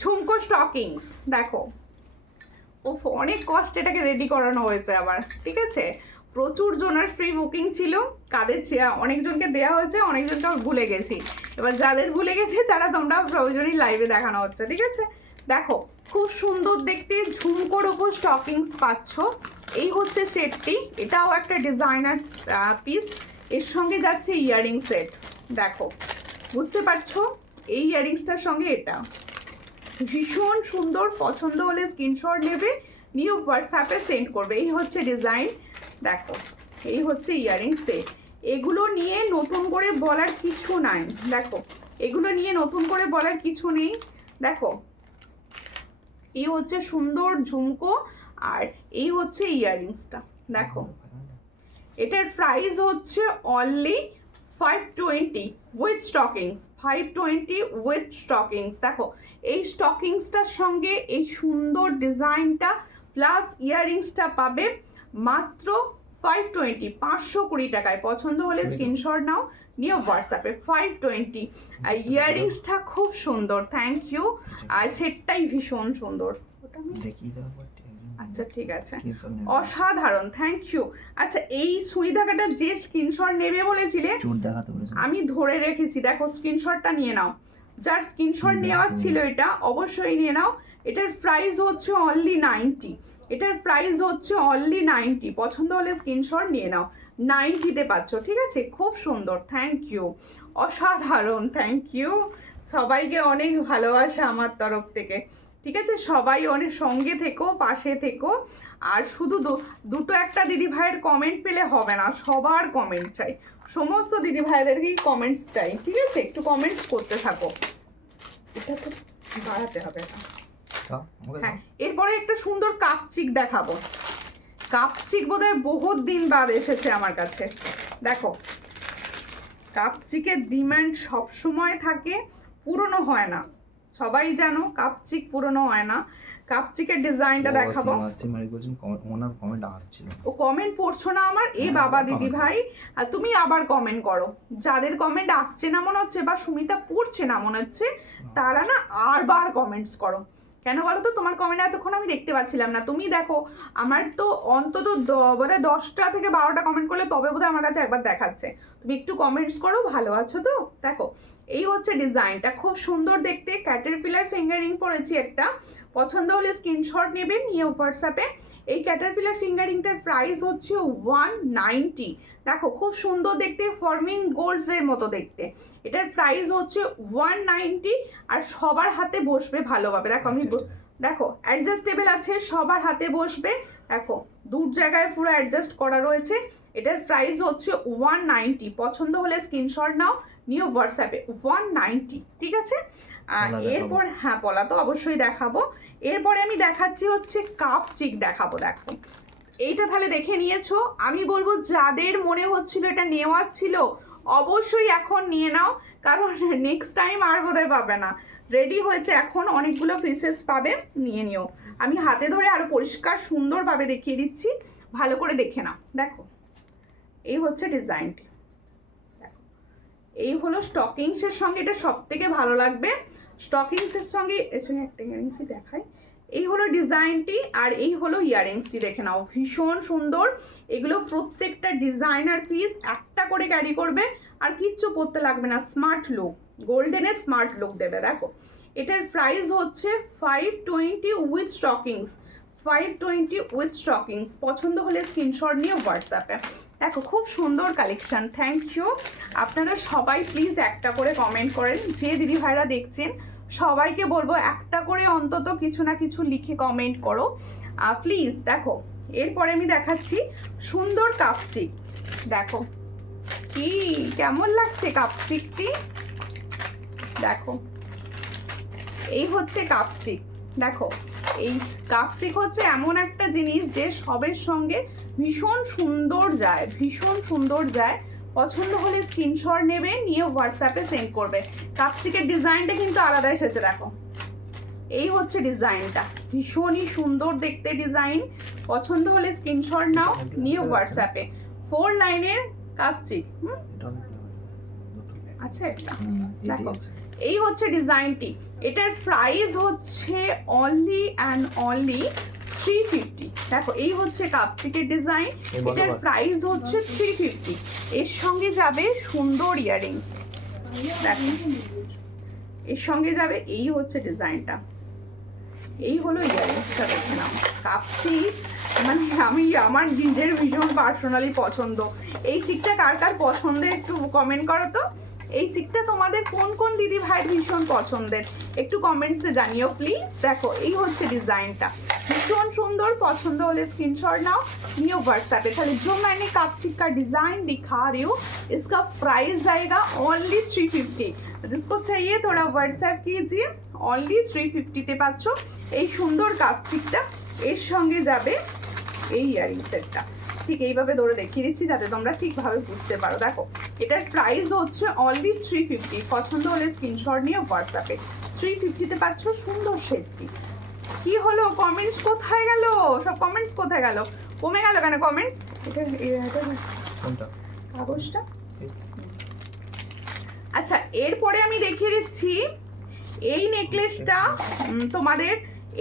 ঝুমকো স্টকিংস, দেখো ও অনেক কষ্ট এটাকে রেডি করানো হয়েছে আবার, ঠিক আছে? প্রচুর জনের ফ্রি বুকিং ছিল, কাদের অনেকজনকে দেওয়া হয়েছে, অনেকজনকে ভুলে গেছি। এবার যাদের ভুলে গেছি তারা তোমরা প্রয়োজনই লাইভে দেখানো হচ্ছে, ঠিক আছে? দেখো খুব সুন্দর দেখতে ঝুমকোর ওপর স্টকিংস পাচ্ছ। এই হচ্ছে সেটটি, এটাও একটা ডিজাইনার পিস। এর সঙ্গে যাচ্ছে ইয়ারিং সেট, দেখো বুঝতে পারছো? এই ইয়ারিংসটার সঙ্গে এটা ভীষণ সুন্দর। পছন্দ হলে স্ক্রিনশট নেবে, নিয়ে হোয়াটসঅ্যাপে সেন্ড করবে। এই হচ্ছে ডিজাইন, দেখো এই হচ্ছে ইয়ারিং সেট। এগুলো নিয়ে নতুন করে বলার কিছু নাই, দেখো এগুলো নিয়ে নতুন করে বলার কিছু নেই। দেখো এই হচ্ছে সুন্দর ঝুমকো, আর এই হচ্ছে ইয়ারিংসটা, দেখো এটার প্রাইস হচ্ছে only 520 with stockings, 520 with stockings. দেখো এই স্টকিংসটার সঙ্গে এই সুন্দর ডিজাইনটা প্লাস ইয়ারিংসটা পাবে মাত্র 520, 520 টাকায়। পছন্দ হলে স্ক্রিনশট নাও, নিয়ে হোয়াটসঅ্যাপে। 520। আর ইয়ারিংসটা খুব সুন্দর, থ্যাংক ইউ। আর সেটটাই ভীষণ সুন্দর, ওটা আচ্ছা ঠিক আছে, অসাধারণ, থ্যাংক ইউ। আচ্ছা এই সুই ধাগাটা যে স্ক্রিনশট নেবে বলেছিলে আমি ধরে রেখেছি, দেখো স্ক্রিনশটটা নিয়ে নাও। যার স্ক্রিনশট নেওয়ার ছিল এটা অবশ্যই নিয়ে নাও। এটার প্রাইস হচ্ছে অনলি 90। এটার প্রাইস হচ্ছে অনলি 90, পছন্দ হলে স্ক্রিনশট নিয়ে নাও। 90-তে পাচ্ছ, ঠিক আছে? খুব সুন্দর, থ্যাংক ইউ, অসাধারণ, থ্যাংক ইউ। সবাইকে অনেক ভালোবাসা আমার তরফ থেকে, ঠিক আছে? সবাই অনেক সঙ্গে থেকো, পাশে থেকো। আর শুধু দুটো একটা দিদি ভাইয়ের কমেন্ট পেলে হবে না, সবার কমেন্ট চাই, সমস্ত দিদি ভাইদেরকেই কমেন্টস চাই, ঠিক আছে? একটু কমেন্টস করতে থাকো। এটা তো বাড়াতে হবে না। হ্যাঁ, এরপরে একটা সুন্দর কাপচিক দেখাবো। কাপচিক বোধহয় বহুত দিন বাদ এসেছে আমার কাছে। দেখো, কাপচিকের ডিমান্ড সবসময় থাকে, পুরনো হয় না, সবাই জানো কাপচিক পুরনো হয় না। কাপচিকের ডিজাইনটা দেখাবো। ও কমেন্ট পড়ছো না আমার? এ বাবা দিদি ভাই, আর তুমি আবার কমেন্ট করো। যাদের কমেন্ট আসছে না মনে হচ্ছে বা সুমিতা পড়ছে না মনে হচ্ছে, তারা না আরবার কমেন্টস করো। কেন বলো তো? তোমার কমেন্ট এতক্ষণ আমি দেখতে পাচ্ছিলাম না। তুমি দেখো, আমার তো অন্তত বোধহয় 10টা থেকে 12টা কমেন্ট করলে তবে বোধহয় আমার কাছে একবার দেখাচ্ছে। তুমি একটু কমেন্টস করো, ভালো আছো তো? দেখো, এই হচ্ছে ডিজাইনটা, খুব সুন্দর দেখতে। ক্যাটারপিলার ফিঙ্গারিং পরেছি একটা, পছন্দ হলে স্ক্রিনশট নেবেন, নিয়ে হোয়াটসঅ্যাপে। এই ক্যাটারপিলার ফিঙ্গারিংটার প্রাইস হচ্ছে 190। দেখো, খুব সুন্দর দেখতে, ফর্মিং গোল্ডসের মতো দেখতে। এটার প্রাইস হচ্ছে 190, আর সবার হাতে বসবে ভালোভাবে। দেখো আমি দেখো অ্যাডজাস্টেবল আছে, সবার হাতে বসবে। দেখো, দূর জায়গায় পুরো অ্যাডজাস্ট করা রয়েছে। এটার প্রাইস হচ্ছে 190, পছন্দ হলে স্ক্রিনশট নাও, নিউ হোয়াটসঅ্যাপে। 190, ঠিক আছে? আর এরপর হ্যাঁ, পলা তো অবশ্যই দেখাবো। এরপরে আমি দেখাচ্ছি হচ্ছে কাপচিক দেখাবো। দেখো, এইটা তাহলে দেখে নিয়েছো। আমি বলবো যাদের মনে হচ্ছিল এটা নেওয়ার ছিল, অবশ্যই এখন নিয়ে নাও, কারণ নেক্সট টাইম আর বোধহয় পাবে না। রেডি হয়েছে এখন, অনেকগুলো পিসেস পাবে, নিয়ে নিও। আমি হাতে ধরে আরো পরিষ্কার সুন্দরভাবে দেখিয়ে দিচ্ছি, ভালো করে দেখে নাও। দেখো, এই হচ্ছে ডিজাইনটি। দেখো, এই হলো স্টকিংসের সঙ্গে, এটা সব থেকে ভালো লাগবে। স্টকিংসের সঙ্গে এর সঙ্গে একটা ইয়ারিংসই দেখায়। এই হলো ডিজাইনটি, আর এই হলো ইয়ারিংসটি, দেখে নাও, ভীষণ সুন্দর। এগুলো প্রত্যেকটা ডিজাইনার পিস, একটা করে ক্যারি করবে, আর কিচ্ছু পরতে লাগবে না। স্মার্ট লুক, গোল্ডেনের স্মার্ট লুক দেবে। দেখো, এটার প্রাইস হচ্ছে 520 উইথ স্টকিংস। 520 উইথ স্টকিংস, পছন্দ হলে স্ক্রিনশট নিয়ে হোয়াটসঅ্যাপে। দেখো, খুব সুন্দর কালেকশন, থ্যাংক ইউ। আপনারা সবাই প্লিজ একটা করে কমেন্ট করেন, যে দিদি ভাইরা দেখছেন সবাইকে বলবো একটা করে অন্তত কিছু না কিছু লিখে কমেন্ট করো প্লিজ। দেখো, এরপরে আমি দেখাচ্ছি সুন্দর কাপচিক। দেখো কি কেমন লাগছে কাপচিকটি। দেখো, এই হচ্ছে কাপচিক। দেখো, এই কাপচিক হচ্ছে এমন একটা জিনিস যে সবের সঙ্গে ভীষণ সুন্দর যায়, ভীষণ সুন্দর যায়। পছন্দ হলে স্ক্রিনশট নেবে, নিয়ে হোয়াটসঅ্যাপে সেন্ড করবে। কাপচিকের ডিজাইনটা কিন্তু আলাদা এসেছে। দেখো, এই হচ্ছে ডিজাইনটা, ভীষণই সুন্দর দেখতে ডিজাইন। পছন্দ হলে স্ক্রিনশট নাও, নিয়ে হোয়াটসঅ্যাপে। 4 লাইনের কাপচিক আচ্ছা একটা। দেখো, এই হচ্ছে ডিজাইনটি। এটার প্রাইস হচ্ছে অনলি অ্যান্ড অনলি 350। দেখো, এই হচ্ছে কাপচিকের ডিজাইন, এটার প্রাইস হচ্ছে 350। এর সঙ্গে যাবে সুন্দর ইয়ারিং। দেখো, এর সঙ্গে যাবে, এই হচ্ছে ডিজাইনটা, এই হলো ইয়ারিংসটা। দেখে নাও, কাপচিক মানে আমি আমার নিজের ভীষণ পার্সোনালি পছন্দ। এই চিকটা কার কার পছন্দের একটু কমেন্ট করো তো। এই চিকটা তোমাদের কোন কোন দিদি ভাই ভীষণ পছন্দের, একটু কমেন্টসে জানিও প্লিজ। দেখো, এই হচ্ছে ডিজাইনটা, भीषण सुंदर। पसंद होले स्क्रीनशॉट नाउ, न्यू व्हाट्सएप पे। ताहले जो मैंने कापचिक का डिज़ाइन दिखा रही हूँ, इसका प्राइस जाएगा ओनली 350। जिसको चाहिए थोड़ा व्हाट्सएप कीजिए। ओनली 350 তে পাচ্ছ এই সুন্দর কাপচিকটা। এর সঙ্গে যাবে এই ইয়ারিং সেটটা। ঠিক এইভাবে ধরে দেখিয়ে দিচ্ছি যাতে তোমরা ঠিকভাবে বুঝতে পারো। দেখো, এটার প্রাইস হচ্ছে অনলি 350। পছন্দ হলে স্ক্রিনশট নিয়ে হোয়াটসঅ্যাপে। 350 তে পাচ্ছ সুন্দর সেটটি। কি হলো, কমেন্টস কোথায় গেল? সব কমেন্টস কোথায় গেল? কমে গেল কেন কমেন্টস? কোনটা কাগজটা? আচ্ছা, এরপরে আমি দেখিয়ে দিচ্ছি এই নেকলেসটা। তোমাদের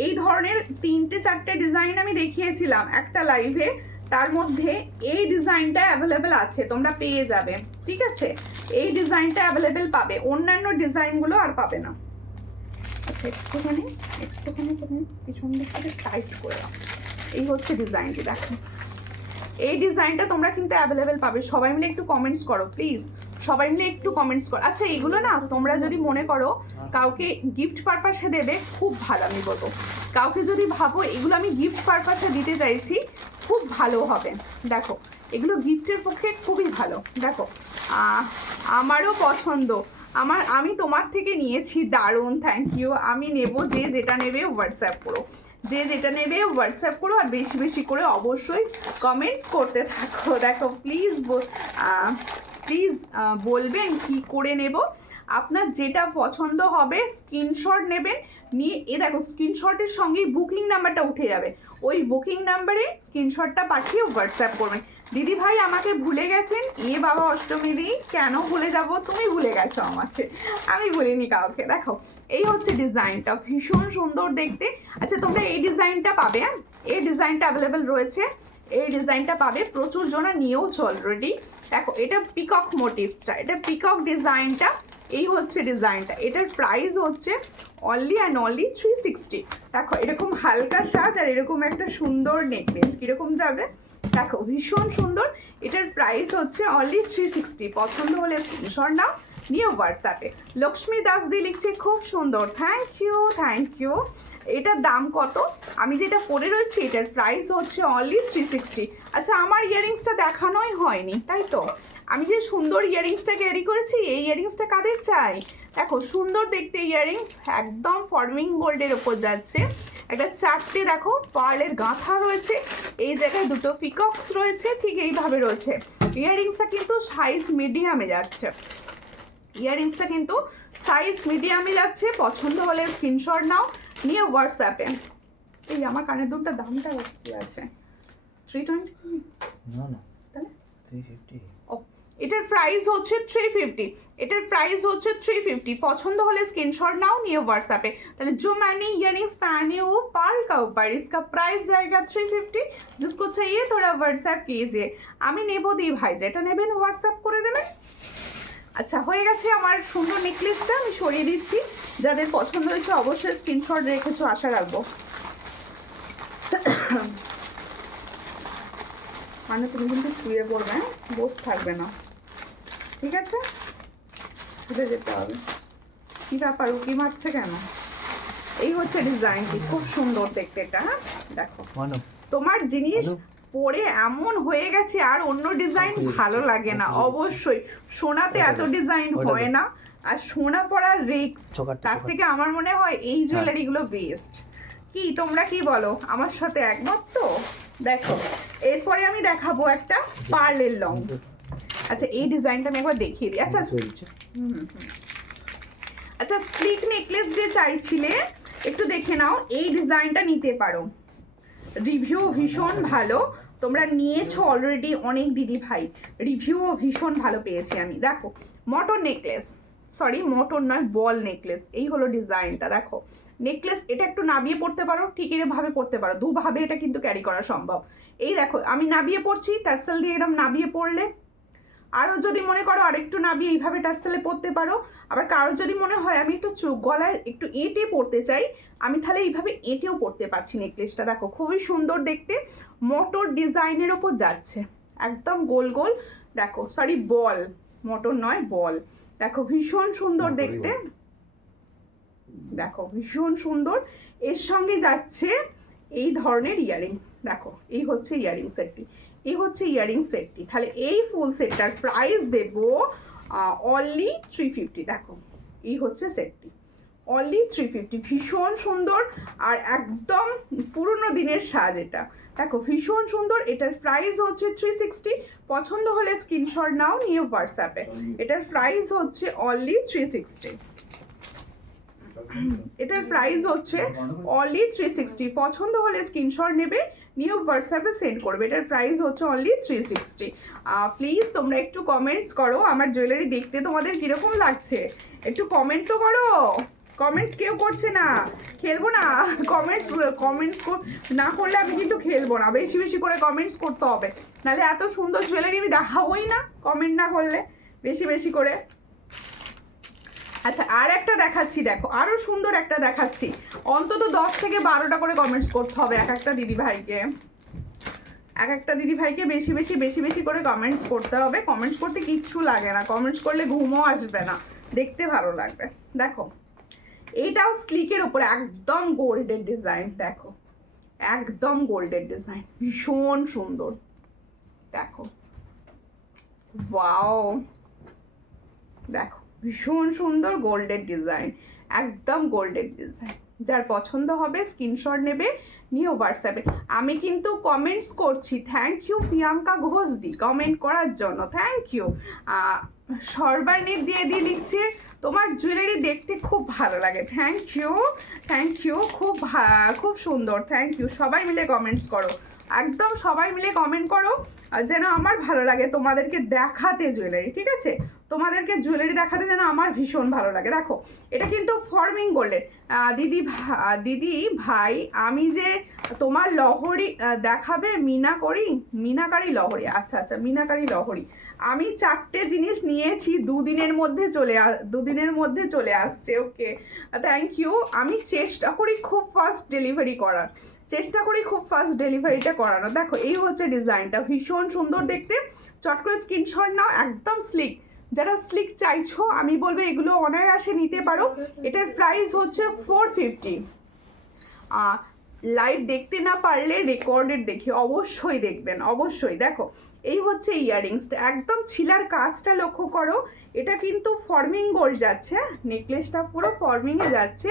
এই ধরনের 3-4টে ডিজাইন আমি দেখিয়েছিলাম একটা লাইভে, তার মধ্যে এই ডিজাইনটা অ্যাভেলেবেল আছে, তোমরা পেয়ে যাবে। ঠিক আছে, এই ডিজাইনটা অ্যাভেলেবেল পাবে, অন্যান্য ডিজাইনগুলো আর পাবে না। আচ্ছা, একটুখানি পিছন দিকে টাইট করে দাও। এই হচ্ছে ডিজাইনটি, দেখো এই ডিজাইনটা তোমরা কিন্তু অ্যাভেলেবেল পাবে। সবাই মিলে একটু কমেন্টস করো প্লিজ, সবাই মিলে একটু কমেন্টস করো। আচ্ছা এইগুলো না তোমরা যদি মনে করো কাউকে গিফট পারপাসে দেবে, খুব ভালো, আমি বলবো কাউকে যদি ভাবো এগুলো আমি গিফট পারপাসে দিতে চাইছি, খুব ভালো হবে। দেখো এগুলো গিফটের পক্ষে খুবই ভালো। দেখো আমারও পছন্দ, আমি তোমার থেকে নিয়েছি, দারুণ, থ্যাংক ইউ। আমি নেব, যে যেটা নেবে হোয়াটসঅ্যাপ করো, যে যেটা নেবে হোয়াটসঅ্যাপ করো, আর বেশি বেশি করে অবশ্যই কমেন্টস করতে থাকো। দেখো প্লিজ প্লিজ বলবেন কি করে নেব, আপনার যেটা পছন্দ হবে স্ক্রিনশট নেবেন, নিয়ে দেখো স্ক্রিনশটের সঙ্গেই বুকিং নাম্বারটা উঠে যাবে, ওই বুকিং নাম্বারে স্ক্রিনশটটা পাঠিয়ে হোয়াটসঅ্যাপ করবেন। দিদি ভাই আমাকে ভুলে গেছেন, বাবা অষ্টমী দি, কেন ভুলে যাব, তুমি ভুলে গেছো আমাকে, আমি ভুলিনি কাউকে। দেখো এই হচ্ছে ডিজাইনটা, ভীষণ সুন্দর দেখতে। আচ্ছা তোমরা এই ডিজাইনটা পাবে, এই ডিজাইনটা অ্যাভেলেবেল রয়েছে, এই ডিজাইনটা পাবে, প্রচুর জনা নিয়েওছো অলরেডি। দেখো এটা পিকক মোটিভটা, এটা পিকক ডিজাইনটা, এই হচ্ছে ডিজাইনটা। এটার প্রাইস হচ্ছে অনলি অ্যান্ড অনলি 360। দেখো এরকম হালকা সাজ আর এরকম একটা সুন্দর নেকলেস, কীরকম যাবে দেখো, ভীষণ সুন্দর। এটার প্রাইস হচ্ছে অনলি 360। পছন্দ হলে স্ক্রিনশট নাও, নিয়ে হোয়াটসঅ্যাপে। লক্ষ্মী দাস দি লিখছে খুব সুন্দর, থ্যাংক ইউ থ্যাংক ইউ। এটার দাম কত, আমি যেটা পরে রয়েছি এটার প্রাইস হচ্ছে অনলি 360। আচ্ছা আমার ইয়াররিংসটা দেখানোই হয়নি, তাই তো? আমি যে সুন্দর ইয়াররিংসটা ক্যারি করেছি, এই ইয়াররিংসটা কাদের চাই? দেখো সুন্দর দেখতে ইয়াররিংস, একদম ফর্মিং গোল্ডের ওপর যাচ্ছে, একটা চারটে দেখো পার্লের গাঁথা রয়েছে, এই জায়গায় দুটো পিকক্স রয়েছে, ঠিক এইভাবে রয়েছে। ইয়াররিংসটা কিন্তু সাইজ মিডিয়ামে যাচ্ছে, ইয়াররিংসটা কিন্তু সাইজ মিডিয়ামে যাচ্ছে। পছন্দ হলে স্ক্রিনশট নাও, নিয়ে হোয়াটসঅ্যাপে। এই আমার কানের দুলটার দামটা কি আছে, 320? না তাহলে 350। ও এটার প্রাইস হচ্ছে 350, এটার প্রাইস হচ্ছে 350। पसंद होले स्क्रीनशॉट नाउ, निये व्हाट्सएप पे। ताहले जो मैंने इयररिंग्स पहने वो पार्ल का ऊपर, इसका प्राइस जाएगा 350। जिसको चाहिए थोड़ा व्हाट्सएप कीजिए। আমি নেব দি ভাই, যেটা নেবেন হোয়াটসঅ্যাপ করে দেবেন। আচ্ছা হয়ে গেছে আমার সুন্দর নেকলেসটা, আমি সরিয়ে দিচ্ছি। যাদের পছন্দ হয়েছে অবশ্যই স্ক্রিনশট রেখেছো, আশা রাখবো। মানে তুমি কিন্তু শুয়ে পড়বে, হ্যাঁ, বসে থাকবে না, ঠিক আছে? উঠে যেতে হবে। কি ব্যাপার, উকি মারছে কেন? এই হচ্ছে ডিজাইনটি, খুব সুন্দর দেখতে এটা। হ্যাঁ দেখো তোমার জিনিস পরে এমন হয়ে গেছে আর অন্য ডিজাইন ভালো লাগে না। অবশ্যই সোনাতে এত ডিজাইন হয় না, আর সোনা পরার রিস্ক, তার থেকে আমার মনে হয় এই জুয়েলারিগুলো বেস্ট। কি তোমরা কি বলো, আমার সাথে একমত তো? দেখো এরপরে আমি দেখাবো একটা পার্লের লং। আচ্ছা এই ডিজাইনটা আমি একবার দেখিয়ে দিই। আচ্ছা আচ্ছা স্লিক নেকলেস যে চাইছিলে একটু দেখে নাও, এই ডিজাইনটা নিতে পারো। রিভিউ ভীষণ ভালো, তোমরা নিয়েছো অলরেডি অনেক দিদি ভাই, রিভিউও ভীষণ ভালো পেয়েছি আমি। দেখো মটর নেকলেস, সরি মটর নয়, বল নেকলেস। এই হলো ডিজাইনটা। দেখো নেকলেস, এটা একটু নাবিয়ে পড়তে পারো, ঠিক এরভাবে পড়তে পারো, দুভাবে এটা কিন্তু ক্যারি করা সম্ভব। এই দেখো আমি নাবিয়ে পড়ছি, টার্সেল দিয়ে এরকম নাবিয়ে পড়লে, আরও যদি মনে করো আরেকটু নাবিয়ে এইভাবে টার্সেলে পড়তে পারো। আবার কারো যদি মনে হয় আমি একটু গলায় একটু এঁটে পড়তে চাই, আমি তাহলে এইভাবে এঁটেও পড়তে পারছি নেকলেসটা। দেখো খুবই সুন্দর দেখতে, মটর ডিজাইনের ওপর যাচ্ছে, একদম গোল গোল। দেখো সরি বল, মটর নয় বল। দেখো ভীষণ সুন্দর দেখতে, দেখো ভীষণ সুন্দর। এর সঙ্গে যাচ্ছে এই ধরনের ইয়াররিংস। দেখো এই হচ্ছে ইয়াররিং সেটটি, এই হচ্ছে ইয়াররিং সেটটি। তাহলে এই ফুল সেটটার প্রাইস দেব অনলি 350। দেখো এই হচ্ছে সেটটি, অনলি 350। ভীষণ সুন্দর আর একদম পুরনো দিনের সাজ এটা। দেখো ভীষণ সুন্দর, এটার প্রাইস হচ্ছে 360। পছন্দ হলে স্ক্রিনশট নাও, নিয়ে হোয়াটসঅ্যাপে। এটার প্রাইস হচ্ছে অনলি 360, এটার প্রাইস হচ্ছে অনলি 360। পছন্দ হলে স্ক্রিনশট নেবে, নিয়ে হোয়াটসঅ্যাপে সেন্ড করবে। এটার প্রাইস হচ্ছে অনলি 360। প্লিজ তোমরা একটু কমেন্টস করো, আমার জুয়েলারি দেখতে তোমাদের কীরকম লাগছে একটু কমেন্ট তো করো। কমেন্টস কেউ করছে না, খেলবো না। কমেন্টস না করলে আমি কিন্তু খেলবো না, বেশি বেশি করে কমেন্টস করতে হবে, নাহলে এত সুন্দর জুয়েলারি আমি দেখাবোই না কমেন্ট না করলে বেশি বেশি করে। আচ্ছা আর একটা দেখাচ্ছি, দেখো আরো সুন্দর একটা দেখাচ্ছি। অন্তত 10 থেকে 12টা করে কমেন্টস করতে হবে এক একটা দিদি ভাইকে, এক একটা দিদি ভাইকে বেশি বেশি বেশি বেশি করে কমেন্টস করতে হবে। কমেন্টস করতে কিচ্ছু লাগে না, কমেন্টস করলে ঘুমও আসবে না, দেখতে ভালো লাগবে। দেখো এইটাও স্লিকের উপরে একদম গোল্ডের ডিজাইন, দেখো একদম গোল্ডের ডিজাইন, ভীষণ সুন্দর। দেখো ওয়াও, দেখো ভীষণ সুন্দর গোল্ডের ডিজাইন, একদম গোল্ডের ডিজাইন। যার পছন্দ হবে স্ক্রিনশট নেবে, নিয়ে হোয়াটসঅ্যাপে। আমি কিন্তু কমেন্টস করছি, থ্যাংক ইউ প্রিয়াঙ্কা ঘোষদি কমেন্ট করার জন্য, থ্যাংক ইউ। সর্বাণী দিয়ে লিখছে তোমার জুয়েলারি দেখতে খুব ভালো লাগে, থ্যাংক ইউ থ্যাংক ইউ, খুব সুন্দর, থ্যাংক ইউ। সবাই মিলে কমেন্টস করো, একদম সবাই মিলে কমেন্ট করো, যেন আমার ভালো লাগে তোমাদেরকে দেখাতে জুয়েলারি, ঠিক আছে? তোমাদেরকে জুয়েলারি দেখাতে যেন আমার ভীষণ ভালো লাগে। দেখো এটা কিন্তু ফর্মিং গোল্ডের। দিদি ভাই আমি যে তোমার লহরি দেখাবে, মিনাকারি লহরি, আচ্ছা আচ্ছা মিনাকারি লহরি। আমি 4টে জিনিস নিয়েছি, দুদিনের মধ্যে চলে আসছে। Okay thank you. আমি চেষ্টা করি খুব ফাস্ট ডেলিভারিটা করানো। দেখো এই হচ্ছে ডিজাইনটা, ভীষণ সুন্দর দেখতে। চট করে স্ক্রিনশট নাও, একদম স্লিক। যারা স্লিক চাইছো আমি বলবো এগুলো অনায়াসে নিতে পারো। এটার প্রাইস হচ্ছে 450। লাইভ দেখতে না পারলে রেকর্ডেড দেখে অবশ্যই দেখবেন, অবশ্যই। দেখো এই হচ্ছে ইয়াররিংসটা, একদম ছিলার কাজটা লক্ষ্য করো। এটা কিন্তু ফর্মিং গোল্ড যাচ্ছে, নেকলেসটা পুরো ফর্মিংয়ে যাচ্ছে।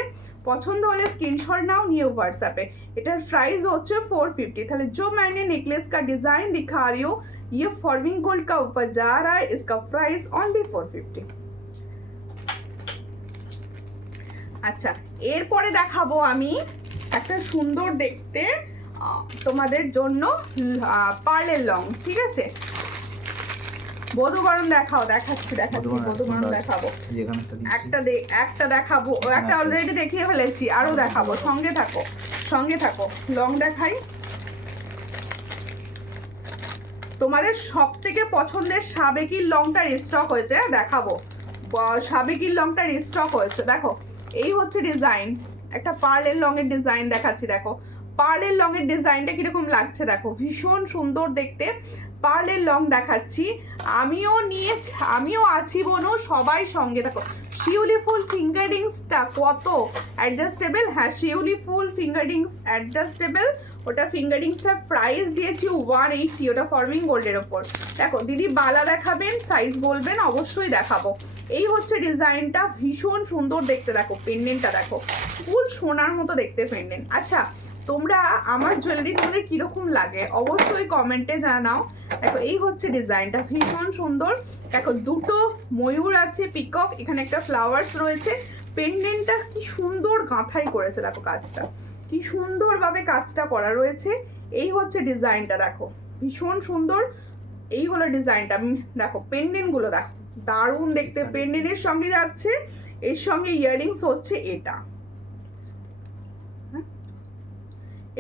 পছন্দ হলে স্ক্রিনশট নাও, নিয়ে হোয়াটসঅ্যাপে। এটার প্রাইস হচ্ছে 450। তাহলে जो मैंने नेकलेस का डिज़ाइन दिखा रही हूँ ये फॉर्मिंग गोल्ड का ऊपर जा रहा है, इसका प्राइस ओनली 450। আচ্ছা এরপরে দেখাবো আমি একটা সুন্দর দেখতে তোমাদের জন্য পার্লের লং, ঠিক আছে? বধূবরণ দেখাচ্ছি বধূবরণ দেখাবো। একটা দেখাবো, একটা অলরেডি দেখিয়ে ফেলেছি, আরো দেখাবো। সঙ্গে থাকো লং দেখাই। তোমাদের সব থেকে পছন্দের সাবেকির লংটা রিস্টক হয়েছে, দেখাবো। সাবেকির লংটা রিস্টক হয়েছে। দেখো এই হচ্ছে ডিজাইন, একটা পার্লের লংয়ের ডিজাইন দেখাচ্ছি। দেখো পার্লের লংয়ের ডিজাইনটা কিরকম লাগছে, দেখো ভীষণ সুন্দর দেখতে। পার্লের লং দেখাচ্ছি, আমিও আছি বোনো, সবাই সঙ্গে থাকো। শিউলি ফুল ফিঙ্গারিংসটা কত অ্যাডজাস্টেবল, হ্যাঁ শিউলি ফুল ফিঙ্গারিংস অ্যাডজাস্টেবল। ওটা ফিঙ্গারিংসটার প্রাইস দিয়েছি 180, ওটা ফর্মিং গোল্ডের ওপর। দেখো দিদি বালা দেখাবেন, সাইজ বলবেন, অবশ্যই দেখাবো। এই হচ্ছে ডিজাইনটা, ভীষণ সুন্দর দেখতে। দেখো পেন্ডেন্টটা দেখো, ফুল সোনার মতো দেখতে পেন্ডেন্ট। আচ্ছা তোমরা আমার জুয়েলারি তোমাদের কীরকম লাগে অবশ্যই কমেন্টে জানাও। দেখো এই হচ্ছে ডিজাইনটা, ভীষণ সুন্দর। দেখো দুটো ময়ূর আছে, পিকক, এখানে একটা ফ্লাওয়ার্স রয়েছে। পেন্ডেন্টটা কি সুন্দর গাঁথাই করেছে, দেখো কাজটা কি সুন্দরভাবে কাজটা করা রয়েছে। এই হচ্ছে ডিজাইনটা, দেখো ভীষণ সুন্দর। এই হলো ডিজাইনটা, দেখো পেন্ডেন্টগুলো দেখো দারুণ দেখতে। পেন্ডেন্টের সঙ্গে যাচ্ছে, এর সঙ্গে ইয়াররিংস হচ্ছে এটা।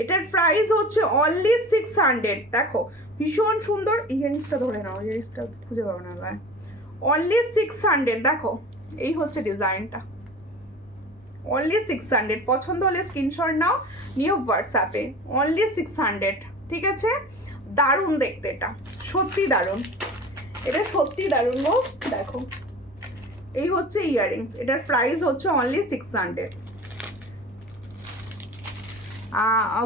এটার প্রাইস হচ্ছে অনলি 600। দেখো ভীষণ সুন্দর। ইয়াররিংসটা ধরে নাও, ইয়াররিংসটা খুঁজে পাবো না ভাই। অনলি 600। দেখো এই হচ্ছে ডিজাইনটা, অনলি 600। পছন্দ হলে স্ক্রিনশট নাও, নিয়ে হোয়াটসঅ্যাপে। অনলি 600, ঠিক আছে? দারুণ দেখতে, এটা সত্যি দারুণ, এটা সত্যি দারুণ গো। দেখো এই হচ্ছে ইয়াররিংস, এটার প্রাইস হচ্ছে অনলি 600।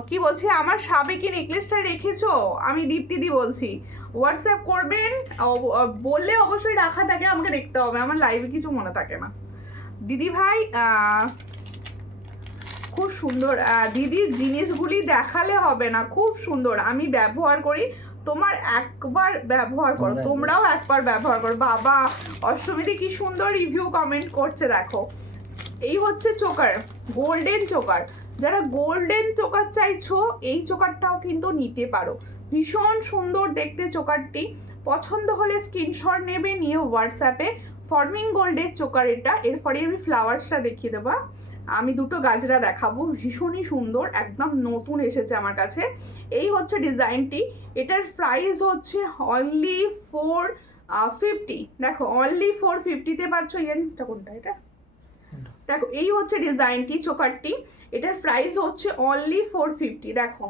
কি বলছি, আমার সাবেকি নেকলেসটা রেখেছো? আমি দীপ্তিদি বলছি। হোয়াটসঅ্যাপ করবেন, বললে অবশ্যই রাখা থাকে, আমাকে দেখতে হবে, আমার লাইভে কিছু মনে থাকে না। দিদি ভাই খুব সুন্দর, দিদি জিনিসগুলি দেখালে হবে না, খুব সুন্দর। আমি ব্যবহার করি, তোমার একবার ব্যবহার করো, তোমরাও একবার ব্যবহার করো। বাবা অষ্টমীদি কি সুন্দর রিভিউ কমেন্ট করছে, দেখো এই হচ্ছে চোকার, গোল্ডেন চোকার। যারা গোল্ডেন চোকার চাইছো এই চোকারটাও কিন্তু নিতে পারো, ভীষণ সুন্দর দেখতে চোকারটি। পছন্দ হলে স্ক্রিনশট নেবে, নিয়ে হোয়াটসঅ্যাপে। ফর্মিং গোল্ডের চোকার এটা। এরপরে আমি ফ্লাওয়ার্সটা দেখিয়ে দেবো, আমি দুটো গাজরা দেখাবো, ভীষণই সুন্দর, একদম নতুন এসেছে আমার কাছে। এই হচ্ছে ডিজাইনটি, এটার প্রাইস হচ্ছে অনলি 450। দেখো অনলি 450-তে পাচ্ছ। ইয়াররিংসটা কোনটা, এটা দেখো এই হচ্ছে ডিজাইনটি, চোকারটি। এটার প্রাইস হচ্ছে অনলি 450। দেখো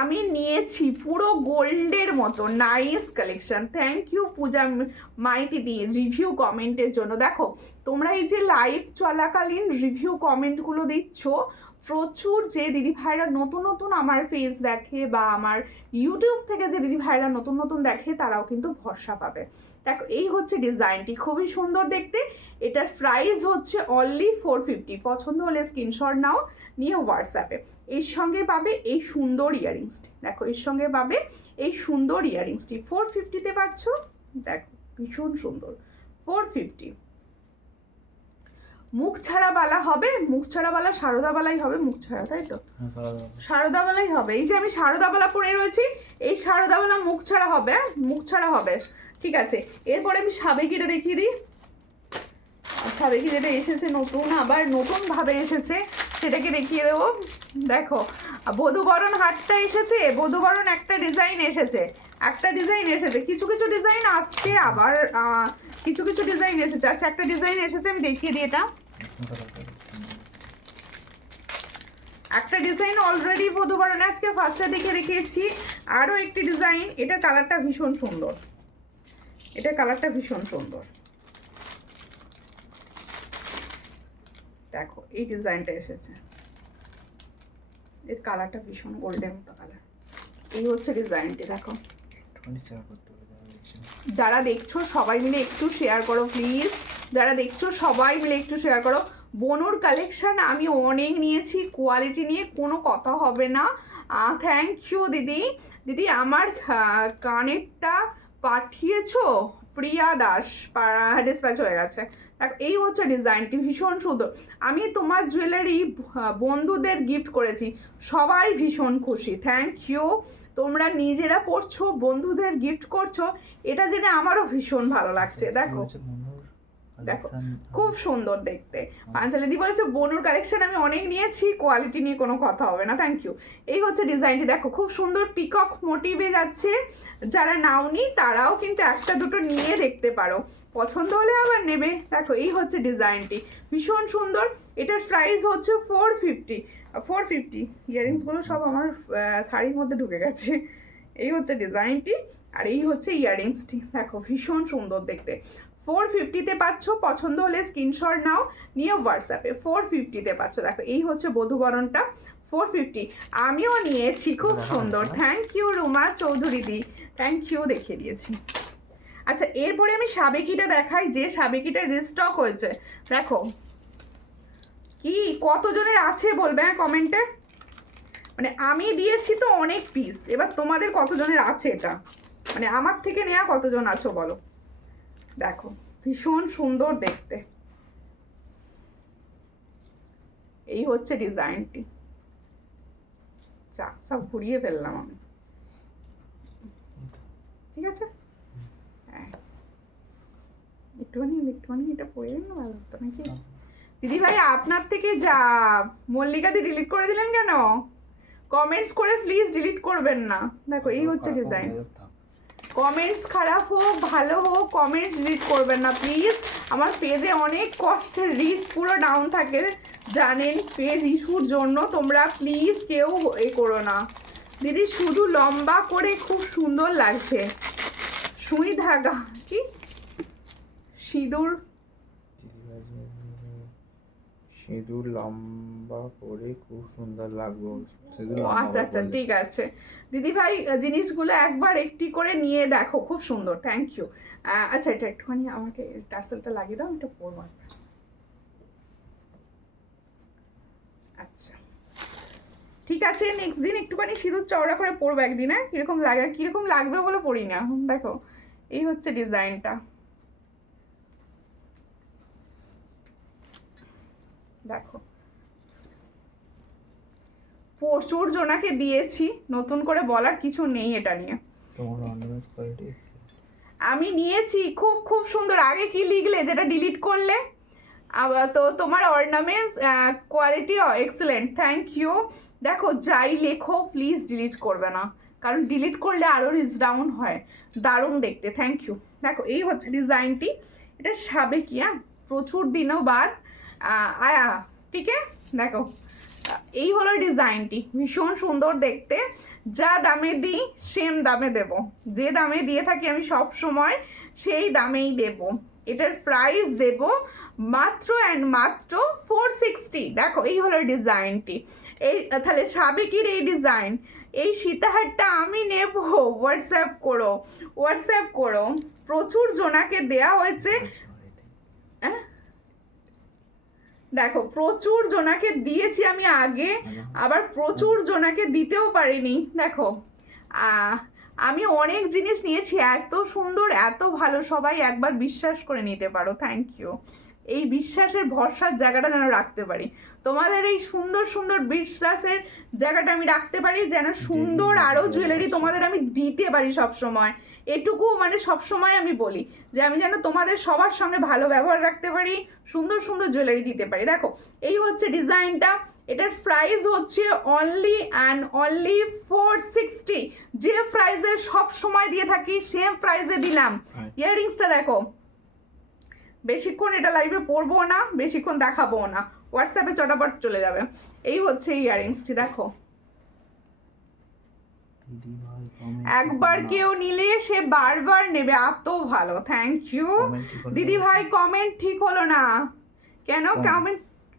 আমি নিয়েছি পুরো গোল্ডের মতো nice collection. Thank you Puja Maiti di review কমেন্টের জন্য। দেখো তোমরা এই যে লাইভ চলাকালীন রিভিউ কমেন্টগুলো দিচ্ছ, প্রচুর যে দিদি ভাইরা নতুন নতুন আমার পেজ দেখে বা আমার ইউটিউব থেকে যে দিদি ভাইরা নতুন নতুন দেখে তারাও কিন্তু ভরসা পাবে। দেখো এই হচ্ছে ডিজাইনটি, খুবই সুন্দর দেখতে। এটার প্রাইস হচ্ছে অনলি 450। পছন্দ হলে স্ক্রিনশট নাও, নিয়ে হোয়াটসঅ্যাপে। এর সঙ্গে পাবে এই সুন্দর ইয়াররিংসটি। দেখো এর সঙ্গে পাবে এই সুন্দর ইয়াররিংসটি 450-তে পাচ্ছ। দেখো ভীষণ সুন্দর, 450। মুখ ছাড়া বালা হবে, মুখ ছাড়া বালা সারদা বালাই হবে, মুখ ছাড়া তাই তো, সারদা বালাই হবে। এই যে আমি সারদা বালা পরে রয়েছি, এই সারদা বালা মুখ ছাড়া হবে, মুখ ছাড়া হবে। ঠিক আছে, এরপরে আমি সাবেকিটা দেখিয়ে দিই। সাবেকি যেটা এসেছে নতুন, আবার নতুন ভাবে এসেছে, সেটাকে দেখিয়ে দেবো। দেখো বধূবরণ হাটটা এসেছে, বধূবরণ একটা ডিজাইন এসেছে, একটা ডিজাইন এসেছে, কিছু কিছু ডিজাইন আসছে, আবার কিছু কিছু ডিজাইন এসেছে। আচ্ছা একটা ডিজাইন এসেছে, আমি দেখিয়ে দিই। এটা একটা ডিজাইন অলরেডি বধূবরণে আজকে ফার্স্টে দেখে রেখেছি। আরও একটি ডিজাইন, এটার কালারটা ভীষণ সুন্দর, এটার কালারটা ভীষণ সুন্দর। দেখো এই ডিজাইনটা এসেছে, এর কালারটা ভীষণ গোল্ডের মতো কালার। এই হচ্ছে ডিজাইনটি। দেখো যারা দেখছো সবাই মিলে একটু শেয়ার করো প্লিজ, যারা দেখছো সবাই মিলে একটু শেয়ার করো। বনুর কালেকশন আমি অনেক নিয়েছি, কোয়ালিটি নিয়ে কোনো কথা হবে না। থ্যাংক ইউ দিদি। দিদি আমার কানেরটা পাঠিয়েছো, প্রিয়া দাস, ডিসপ্যাচ হয়ে গেছে। এই হচ্ছে ডিজাইনটি, ভীষণ সুন্দর। আমি তোমার জুয়েলারি বন্ধুদের গিফট করেছি, সবাই ভীষণ খুশি। Thank you. তোমরা নিজেরা পড়ছো, বন্ধুদের গিফট করছো, এটা জেনে আমারও ভীষণ ভালো লাগছে। দেখো দেখো খুব সুন্দর দেখতে। পাঞ্চালি দি বলেছে বনুর কালেকশন আমি অনেক নিয়েছি, কোয়ালিটি নিয়ে কোনো কথা হবে না। Thank you. এই হচ্ছে ডিজাইনটি, দেখো খুব সুন্দর পিকক মোটিভে যাচ্ছে। যারা নাওনি তারাও কিন্তু একটা দুটো নিয়ে দেখতে পারো, পছন্দ হলে আবার নেবে। দেখো এই হচ্ছে ডিজাইনটি, ভীষণ সুন্দর। এটার প্রাইস হচ্ছে 450। ইয়াররিংসগুলো সব আমার শাড়ির মধ্যে ঢুকে গেছে। এই হচ্ছে ডিজাইনটি, আর এই হচ্ছে ইয়াররিংসটি। দেখো ভীষণ সুন্দর দেখতে। 450-তে পাচ্ছ, পছন্দ হলে স্ক্রিনশট নাও, নিয়ে হোয়াটসঅ্যাপে। 450-তে পাচ্ছ। দেখো এই হচ্ছে বধূবরণটা, 450। আমিও নিয়েছি, খুব সুন্দর। Thank you Ruma Chowdhury di, thank you, দেখিয়ে দিয়েছি। আচ্ছা এরপরে আমি সাবেকিটা দেখাই, যে সাবেকিটা রিস্টক হয়েছে। দেখো কি কতজনের আছে বলবে হ্যাঁ কমেন্টে, মানে আমি দিয়েছি তো অনেক পিস, এবার তোমাদের কতজনের আছে এটা, মানে আমার থেকে নেওয়া কতজন আছো বলো। দেখো ভীষণ সুন্দর দেখতে। এই হচ্ছে ডিজাইনটি। সব ঘুরিয়ে ফেললাম আমি, ঠিক আছে। হ্যাঁ একটুখানি এটা পড়ে গেল ভালো হতো নাকি। দিদি ভাই আপনার থেকে যা মল্লিকাদি ডিলিট করে দিলেন কেন? কমেন্টস করে প্লিজ ডিলিট করবেন না। দেখো এই হচ্ছে ডিজাইন। কমেন্টস খারাপ হোক ভালো হোক, কমেন্টস ডিলিট করবেন না প্লিজ। আমার পেজে অনেক কষ্টের, রিচ পুরো ডাউন থাকে জানেন, পেজ ইস্যুর জন্য। তোমরা প্লিজ কেউ এ করো না। দিদি শুধু লম্বা করে খুব সুন্দর লাগছে, সুই ধাগা কি সিঁদুর, সিঁদুর লম্বা করে খুব সুন্দর লাগবে। আচ্ছা আচ্ছা ঠিক আছে দিদি ভাই, জিনিসগুলো একবার একটি করে নিয়ে দেখো, খুব সুন্দর। Thank you. আচ্ছা এটা একটুখানি আমাকে টার্সেলটা লাগিয়ে দাও, এটা পরবো। আচ্ছা ঠিক আছে, নেক্সট দিন একটুখানি সিঁদুর চওড়া করে পরবো একদিন। হ্যাঁ কিরকম লাগে, কিরকম লাগবে বলে পরি না। দেখো এই হচ্ছে ডিজাইনটা। দেখো প্রচুর জনাকে দিয়েছি, নতুন করে বলার কিছু নেই এটা নিয়ে। আমি নিয়েছি, খুব খুব সুন্দর। আগে কি লিখলে যেটা ডিলিট করলে? তো তোমার ornaments quality excellent, thank you. দেখো যাই লেখো প্লিজ ডিলিট করবে না, কারণ ডিলিট করলে আরও রিচ ডাউন হয়। দারুণ দেখতে, থ্যাংক ইউ। দেখো এই হচ্ছে ডিজাইনটি, এটা সাবেকি। প্রচুর দিনও বাদ আয়া, ঠিক আছে? দেখো এই হলো ডিজাইনটি, ভীষণ সুন্দর দেখতে। যা দামে দিই সেম দামে দেব, যে দামে দিয়ে থাকি আমি সব সময় সেই দামেই দেব। এটার প্রাইস দেব মাত্র অ্যান্ড মাত্র 460। দেখো এই হলো ডিজাইনটি। এই তাহলে সাবেকির এই ডিজাইন, এই সীতাহারটা আমি নেব। হোয়াটসঅ্যাপ করো, হোয়াটসঅ্যাপ করো। প্রচুর জনাকে দেয়া হয়েছে। দেখো প্রচুর জনাকে দিয়েছি আমি আগে, আবার প্রচুর জনাকে দিতেও পারিনি। দেখো আমি অনেক জিনিস নিয়েছি, এত সুন্দর এত ভালো, সবাই একবার বিশ্বাস করে নিতে পারো। Thank you. এই বিশ্বাসের ভরসার জায়গাটা যেন রাখতে পারি, তোমাদের এই সুন্দর সুন্দর বিশ্বাসের জায়গাটা আমি রাখতে পারি, যেন সুন্দর আরও জুয়েলারি তোমাদের আমি দিতে পারি সব সময়। এটুকু মানে সব সময় আমি বলি যে আমি যেন তোমাদের সবার সঙ্গে ভালো ব্যবহার রাখতে পারি, সুন্দর সুন্দর জুয়েলারি দিতে পারি। দেখো এই হচ্ছে ডিজাইনটা, এটার প্রাইস হচ্ছে অনলি অ্যান্ড অনলি 460। যে প্রাইসে সব সময় দিয়ে থাকি সেম প্রাইসে দিলাম। ইয়াররিংসটা দেখো, বেশিক্ষণ এটা লাইভে পরবো না, বেশিক্ষণ দেখাবো না, হোয়াটসঅ্যাপে চটাপট চলে যাবে। এই হচ্ছে ইয়াররিংসটি, দেখো একবার কেউ নিলে সে বারবার নেবে, এত ভালো। থ্যাংক ইউ দিদি ভাই। কমেন্ট ঠিক হলো না কেন?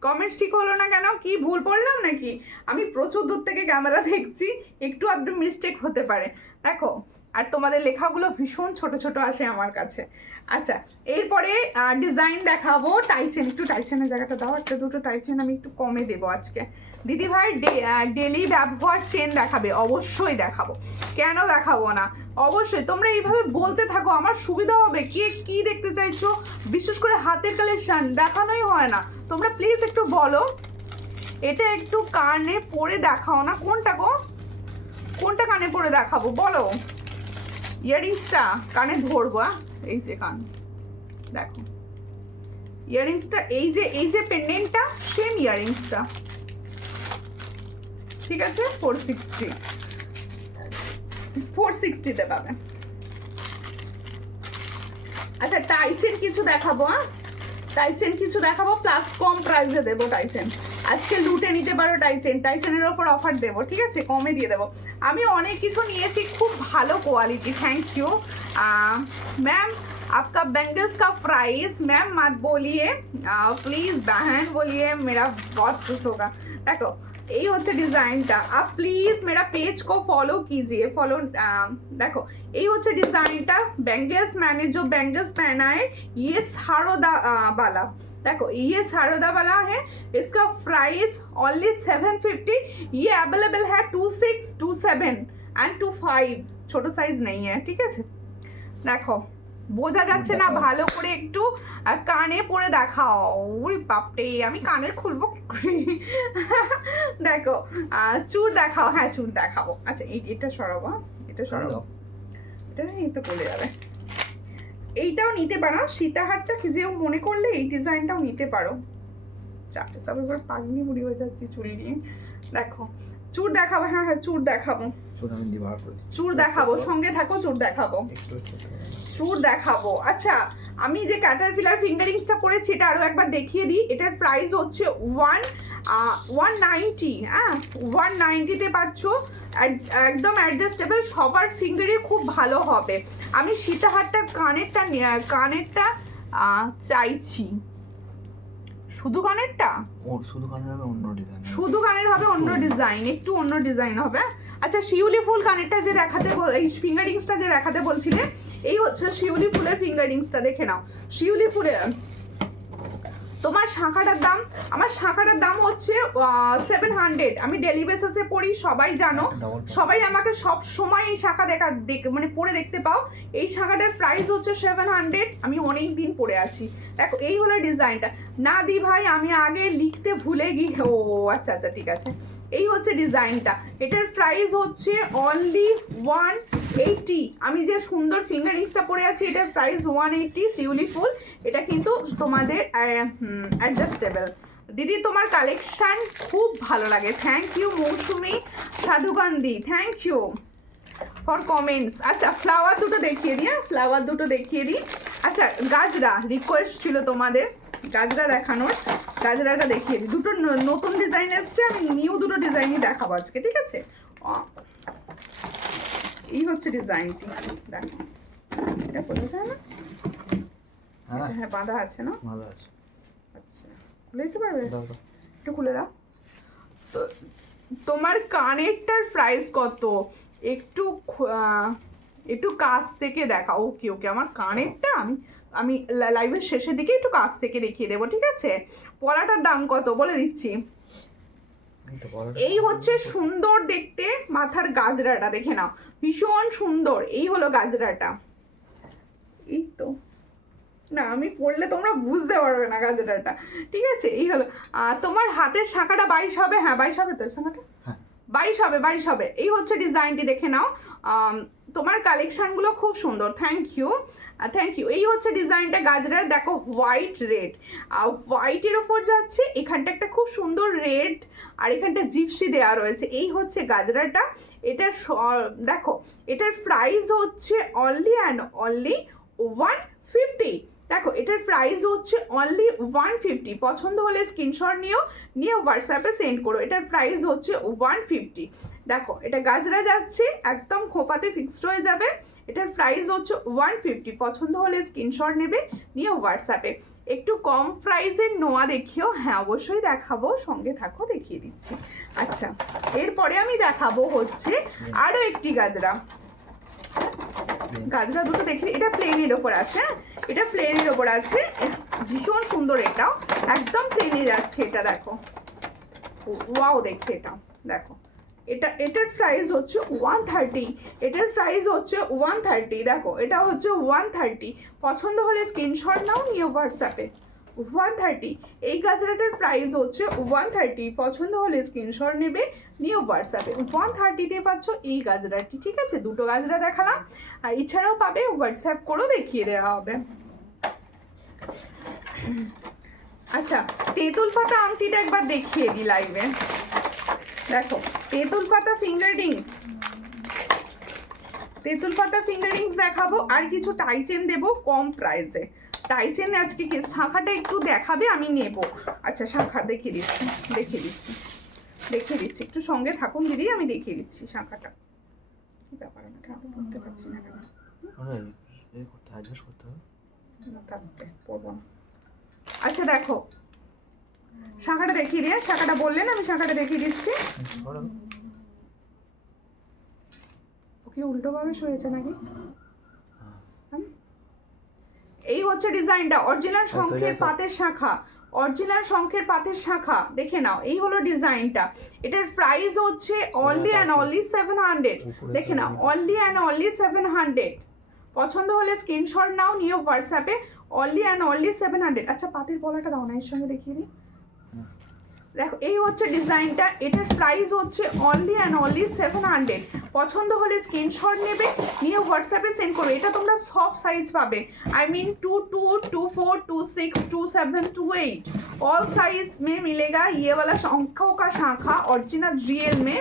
কমেন্টস ঠিক হলো না কেন? কি ভুল পড়লাম নাকি? আমি প্রচুর দূর থেকে ক্যামেরা দেখছি, একটু আধটু মিস্টেক হতে পারে। দেখো আর তোমাদের লেখাগুলো ভীষণ ছোট ছোট আসে আমার কাছে। আচ্ছা এরপরে ডিজাইন দেখাবো। টাইচেন, একটু টাইচেনের জায়গাটা দাও, একটা দুটো টাইচেন আমি একটু কমে দেবো আজকে। দিদি ভাই ডেলি ব্যবহার চেন দেখাবে? অবশ্যই দেখাবো, কেন দেখাবো না? অবশ্যই তোমরা এইভাবে বলতে থাকো, আমার সুবিধা হবে। কে কি দেখতে চাইছো? বিশেষ করে হাতের কালেকশন দেখানোই হয় না, তোমরা প্লিজ একটু বলো। এটা একটু কানে পরে দেখাও না। কোনটা গো? কোনটা কানে পরে দেখাবো বলো? ইয়াররিংসটা কানে ধরবো। এই যে কান, দেখো ইয়াররিংসটা, এই যে পেন্ডেন্টটা সেম ইয়াররিংসটা, ঠিক আছে? 460 পাবে। আচ্ছা টাইচেন কিছু দেখাবো, টাইচেন কিছু দেখাবো, প্লাস কম প্রাইসে দেবো টাইচেন। আজকে লুটে নিতে পারো টাইচেন, টাইচেনের ওপর অফার দেবো, ঠিক আছে? কমে দিয়ে দেবো। আমি অনেক কিছু নিয়েছি, খুব ভালো কোয়ালিটি। Thank you ma'am. आपका बैंगल्स का प्राइस मैम मत बोलिए प्लीज, बहन बोलिए, मेरा बहुत खुश होगा। देखो এই হচ্ছে ডিজাইনটা। आप प्लीज मेरा पेज को फॉलो कीजिए, फॉलो। देखो এই হচ্ছে ডিজাইনটা। बैंगल्स मैंने जो बैंगल्स पहना है ये सारोदा वाला, देखो ये सारोदा वाला है, इसका प्राइस ओनली 750। ये अवेलेबल है 26, 27 एंड 25, ছোট সাইজ नहीं है, ঠিক আছে? দেখো বোঝা যাচ্ছে না ভালো করে, একটু কানে পরে দেখাও। ওরে বাপরে, আমি কানের খুলবো কি করে? দেখো চুর দেখাও। হ্যাঁ চুর দেখাবো। আচ্ছা এটা সরাবো, এটা সরাবো, এটা এই তো চলে যাবে। এইটাও নিতে পারো, সীতাহারটা কি যেও মনে করলে এই ডিজাইনটাও নিতে পারো। চারটে সব এবার পাগনি বুড়ি হয়ে যাচ্ছি চুল নিয়ে। দেখো চুর দেখাবো। হ্যাঁ হ্যাঁ চুর দেখাবো, চুর দেখাবো, সঙ্গে থাকো, চুর দেখাবো, চুর দেখাবো। আচ্ছা আমি যে ক্যাটারপিলার ফিঙ্গারিংসটা পরেছি এটা আরও একবার দেখিয়ে দিই। এটার প্রাইস হচ্ছে 190। হ্যাঁ 190-তে পাচ্ছ, একদম অ্যাডজাস্টেবল, সবার ফিঙ্গারে খুব ভালো হবে। আমি সীতাহারটার কানেরটা চাইছি। শুধু কানেরটা? শুধু কানের হবে অন্য ডিজাইন, শুধু কানের হবে অন্য ডিজাইন, একটু অন্য ডিজাইন হবে। আচ্ছা শিউলি ফুল কানেরটা যে দেখাতে, এই ফিঙ্গারিংসটা যে দেখাতে বলছিলে, এই হচ্ছে শিউলি ফুলের ফিঙ্গারিংসটা, দেখে নাও। শিউলি ফুলের তোমার শাঁখাটার দাম, আমার শাঁখাটার দাম হচ্ছে 700। আমি ডেলি বেসিসে পড়ি, সবাই জানো, সবাই আমাকে সব সময় এই শাঁখা মানে পরে দেখতে পাও। এই শাঁখাটার প্রাইস হচ্ছে 700, আমি অনেক দিন পরে আছি। দেখো এই হলো ডিজাইনটা। না দি ভাই আমি আগে লিখতে ভুলে গিয়ে, ও আচ্ছা আচ্ছা ঠিক আছে। এই হচ্ছে ডিজাইনটা, এটার প্রাইস হচ্ছে অনলি 180। আমি যে সুন্দর ফিঙ্গারিংসটা পরে আছি এটার প্রাইস 180। শিউলি ফুল, এটা কিন্তু তোমাদের অ্যাডজাস্টেবল। দিদি তোমার কালেকশান খুব ভালো লাগে। Thank you Mousumi Sadhukandi, thank you for comments. আচ্ছা ফ্লাওয়ার দুটো দেখিয়ে দিই, ফ্লাওয়ার দুটো দেখিয়ে দিই। আচ্ছা গাজরা রিকোয়েস্ট ছিল তোমাদের, গাজরা দেখানোর, গাজরাটা দেখিয়ে দিই। দুটো নতুন ডিজাইন এসছে, আমি নিউ দুটো ডিজাইনই দেখাবো আজকে, ঠিক আছে? এই হচ্ছে ডিজাইনটি, দেখো এটা বলে যায় না? হ্যাঁ বাঁধা আছে না? ভালো আছে। আচ্ছা খুলে দিতে পারবে? দাও দাও। একটু খুলে দাও। তো তোমার কানেরটার প্রাইস কত? একটু একটু কাছ থেকে দেখা। ওকে ওকে, আমার কানেরটা আমি লাইভের শেষের দিকে একটু কাছ থেকে দেখিয়ে দেবো, ঠিক আছে? পলাটার দাম কত বলে দিচ্ছি। এই হচ্ছে সুন্দর দেখতে মাথার গাজরাটা, দেখে নাও ভীষণ সুন্দর। এই হলো গাজরাটা, এই তো না আমি পড়লে তোমরা বুঝতে পারবে না গাজরাটা, ঠিক আছে? এই হলো তোমার হাতের শাখাটা 22 হবে। হ্যাঁ 22 হবে তো শাখাটা, 22 হবে। এই হচ্ছে ডিজাইনটি, দেখে নাও। তোমার কালেকশনগুলো খুব সুন্দর, থ্যাংক ইউ। এই হচ্ছে ডিজাইনটা গাজরার, দেখো হোয়াইট রেড, হোয়াইটের ওপর যাচ্ছে, এখানটা একটা খুব সুন্দর রেড, আর এখানটা জিপসি দেওয়া রয়েছে। এই হচ্ছে গাজরাটা। এটার দেখো এটার প্রাইস হচ্ছে অনলি অ্যান্ড অনলি 150। দেখো এটার প্রাইস হচ্ছে অনলি 150। পছন্দ হলে স্ক্রিনশট নিয়ে হোয়াটসঅ্যাপে সেন্ড করো। এটার প্রাইস হচ্ছে 150। দেখো এটা গাজরা যাচ্ছে, একদম খোপাতে ফিক্সড হয়ে যাবে। এটার প্রাইস হচ্ছে 150। পছন্দ হলে স্ক্রিনশট নিয়ে হোয়াটসঅ্যাপে। একটু কম প্রাইসের নোয়া দেখিও। হ্যাঁ অবশ্যই দেখাবো, সঙ্গে থাকো, দেখিয়ে দিচ্ছি। আচ্ছা এরপরে আমি দেখাবো হচ্ছে আরও একটি গাজরা। গাজরা দুটো দেখি, এটা প্লেনের ওপর আছে, এটা প্লেনের ওপর আছে, ভীষণ সুন্দর। এটাও একদম প্লেনে যাচ্ছে, এটা দেখো ওয়াও, দেখে এটা দেখো। এটার প্রাইস হচ্ছে 130। এটার প্রাইস হচ্ছে 130। দেখো এটা হচ্ছে 130। পছন্দ হলে স্ক্রিনশট নাও, নিয়ে হোয়াটসঅ্যাপে। 130 এই গাজরাটার প্রাইস হচ্ছে 130। পছন্দ হলে স্ক্রিনশট নেবে, নিয়ে হোয়াটসঅ্যাপে। 130-তে পাচ্ছ এই গাজরাটি, ঠিক আছে? দুটো গাজরা দেখালাম, আর এছাড়াও পাবে, হোয়াটসঅ্যাপ করেও দেখিয়ে দেওয়া হবে। আচ্ছা তেঁতুল পাতা আংটিটা একবার দেখিয়ে দিই লাইভে। দেখো তেঁতুল পাতা ফিঙ্গার রিংস দেখাবো, আর কিছু টাই চেন দেবো কম প্রাইসে। টাই চেন আজকে শাখাটা একটু দেখাবে, আমি নেব। আচ্ছা শাখা দেখিয়ে দিচ্ছি, একটু সঙ্গে থাকুন দিদি, আমি দেখিয়ে দিচ্ছি শাখাটা। কি ব্যাপার, আমাকে আমি পড়তে পারছি না কেন? পড়বো না। আচ্ছা দেখো শাখাটা দেখিয়ে দিয়ে, শাখাটা বললেন, আমি শাখাটা দেখিয়ে দিচ্ছি। ওকে উল্টো ভাবে শুয়েছে নাকি? এই হচ্ছে ডিজাইনটা, অরিজিনাল শঙ্খের পাতের শাখা, দেখে নাও। এই হলো ডিজাইনটা। এটার প্রাইস হচ্ছে অনলি অ্যান্ড অনলি 700। দেখে নাও অনলি অ্যান্ড অনলি 700। পছন্দ হলে স্ক্রিনশট নাও, নিয়ে হোয়াটসঅ্যাপে। Only and only 700। আচ্ছা পাতের পলাটা দাও না, এর সঙ্গে দেখিয়ে দিই। দেখো এই হচ্ছে ডিজাইনটা, এটার প্রাইস হচ্ছে অনলি অ্যান্ড অনলি 700। পছন্দ হলে স্ক্রিনশট নেবে, নিয়ে হোয়াটসঅ্যাপে সেন্ড করবে। এটা তোমরা সব সাইজ পাবে, I mean 22, 24, 26, 27, 28 ऑल साइज में मिलेगा। ये वाला शंखों का शाखा ओरिजिनल रियल में,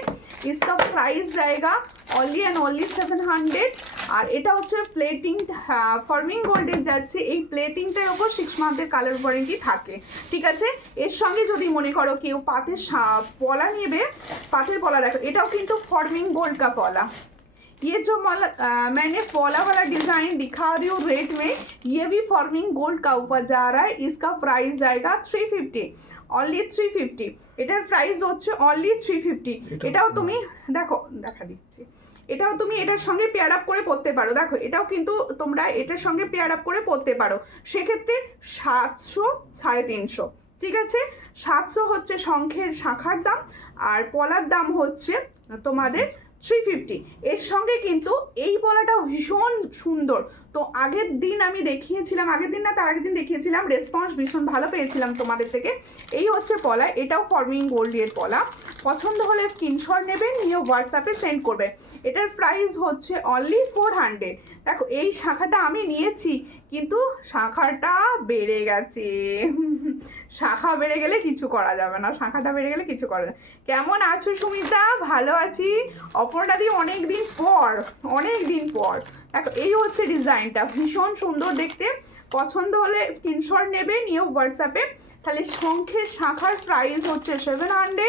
इसका प्राइस जाएगा অনলি অ্যান্ড অনলি 700। আর এটা হচ্ছে প্লেটিং, ফর্মিং গোল্ডের যাচ্ছে। এই প্লেটিংটার ওপর 6 মান্থের কালার ওয়ারেন্টি থাকে, ঠিক আছে? এর সঙ্গে যদি মনে করো কেউ পাতের পলা নেবে, পাতের পলা দেখো, এটাও কিন্তু ফর্মিং গোল্ড का पौला। ये जो मैंने पौला वाला डिज़ाइन दिखा रही हूँ रेट में, ये भी फॉर्मिंग गोल्ड का ऊपर जा रहा है। इसका प्राइस जाएगा 350, অনলি 350। এটার প্রাইস হচ্ছে অনলি 350। এটাও তুমি দেখো, দেখা দিচ্ছি, এটাও তুমি এটার সঙ্গে পেয়ার আপ করে পরতে পারো। দেখো এটাও কিন্তু তোমরা এটার সঙ্গে পেয়ার আপ করে পরতে পারো। সেক্ষেত্রে 700, 350, ঠিক আছে? 700 হচ্ছে শঙ্খের শাখার দাম, আর পলার দাম হচ্ছে তোমাদের 350। এর সঙ্গে কিন্তু এই পলাটাও ভীষণ সুন্দর। তো আগের দিন আমি দেখিয়েছিলাম, আগের দিন না তার আগের দিন দেখিয়েছিলাম, রেসপন্স ভীষণ ভালো পেয়েছিলাম তোমাদের থেকে। এই হচ্ছে পলা, এটাও ফর্মিং গোল্ডের পলা। পছন্দ হলে স্ক্রিনশট নেবে, নিয়ে হোয়াটসঅ্যাপে সেন্ড করবে। এটার প্রাইস হচ্ছে অনলি 400। দেখো এই শাখাটা আমি নিয়েছি, কিন্তু শাখাটা বেড়ে গেছে। শাখা বেড়ে গেলে কিছু করা যাবে না, শাখাটা বেড়ে গেলে কিছু করা যাবে। কেমন আছো সুমিতা? ভালো আছি। অপর্ণাদি অনেক দিন পর। দেখো এই হচ্ছে ডিজাইনটা, ভীষণ সুন্দর দেখতে। পছন্দ হলে স্ক্রিনশট নেবে, নিয়ে হোয়াটসঅ্যাপে। তাহলে শঙ্খের শাখার প্রাইস হচ্ছে 700,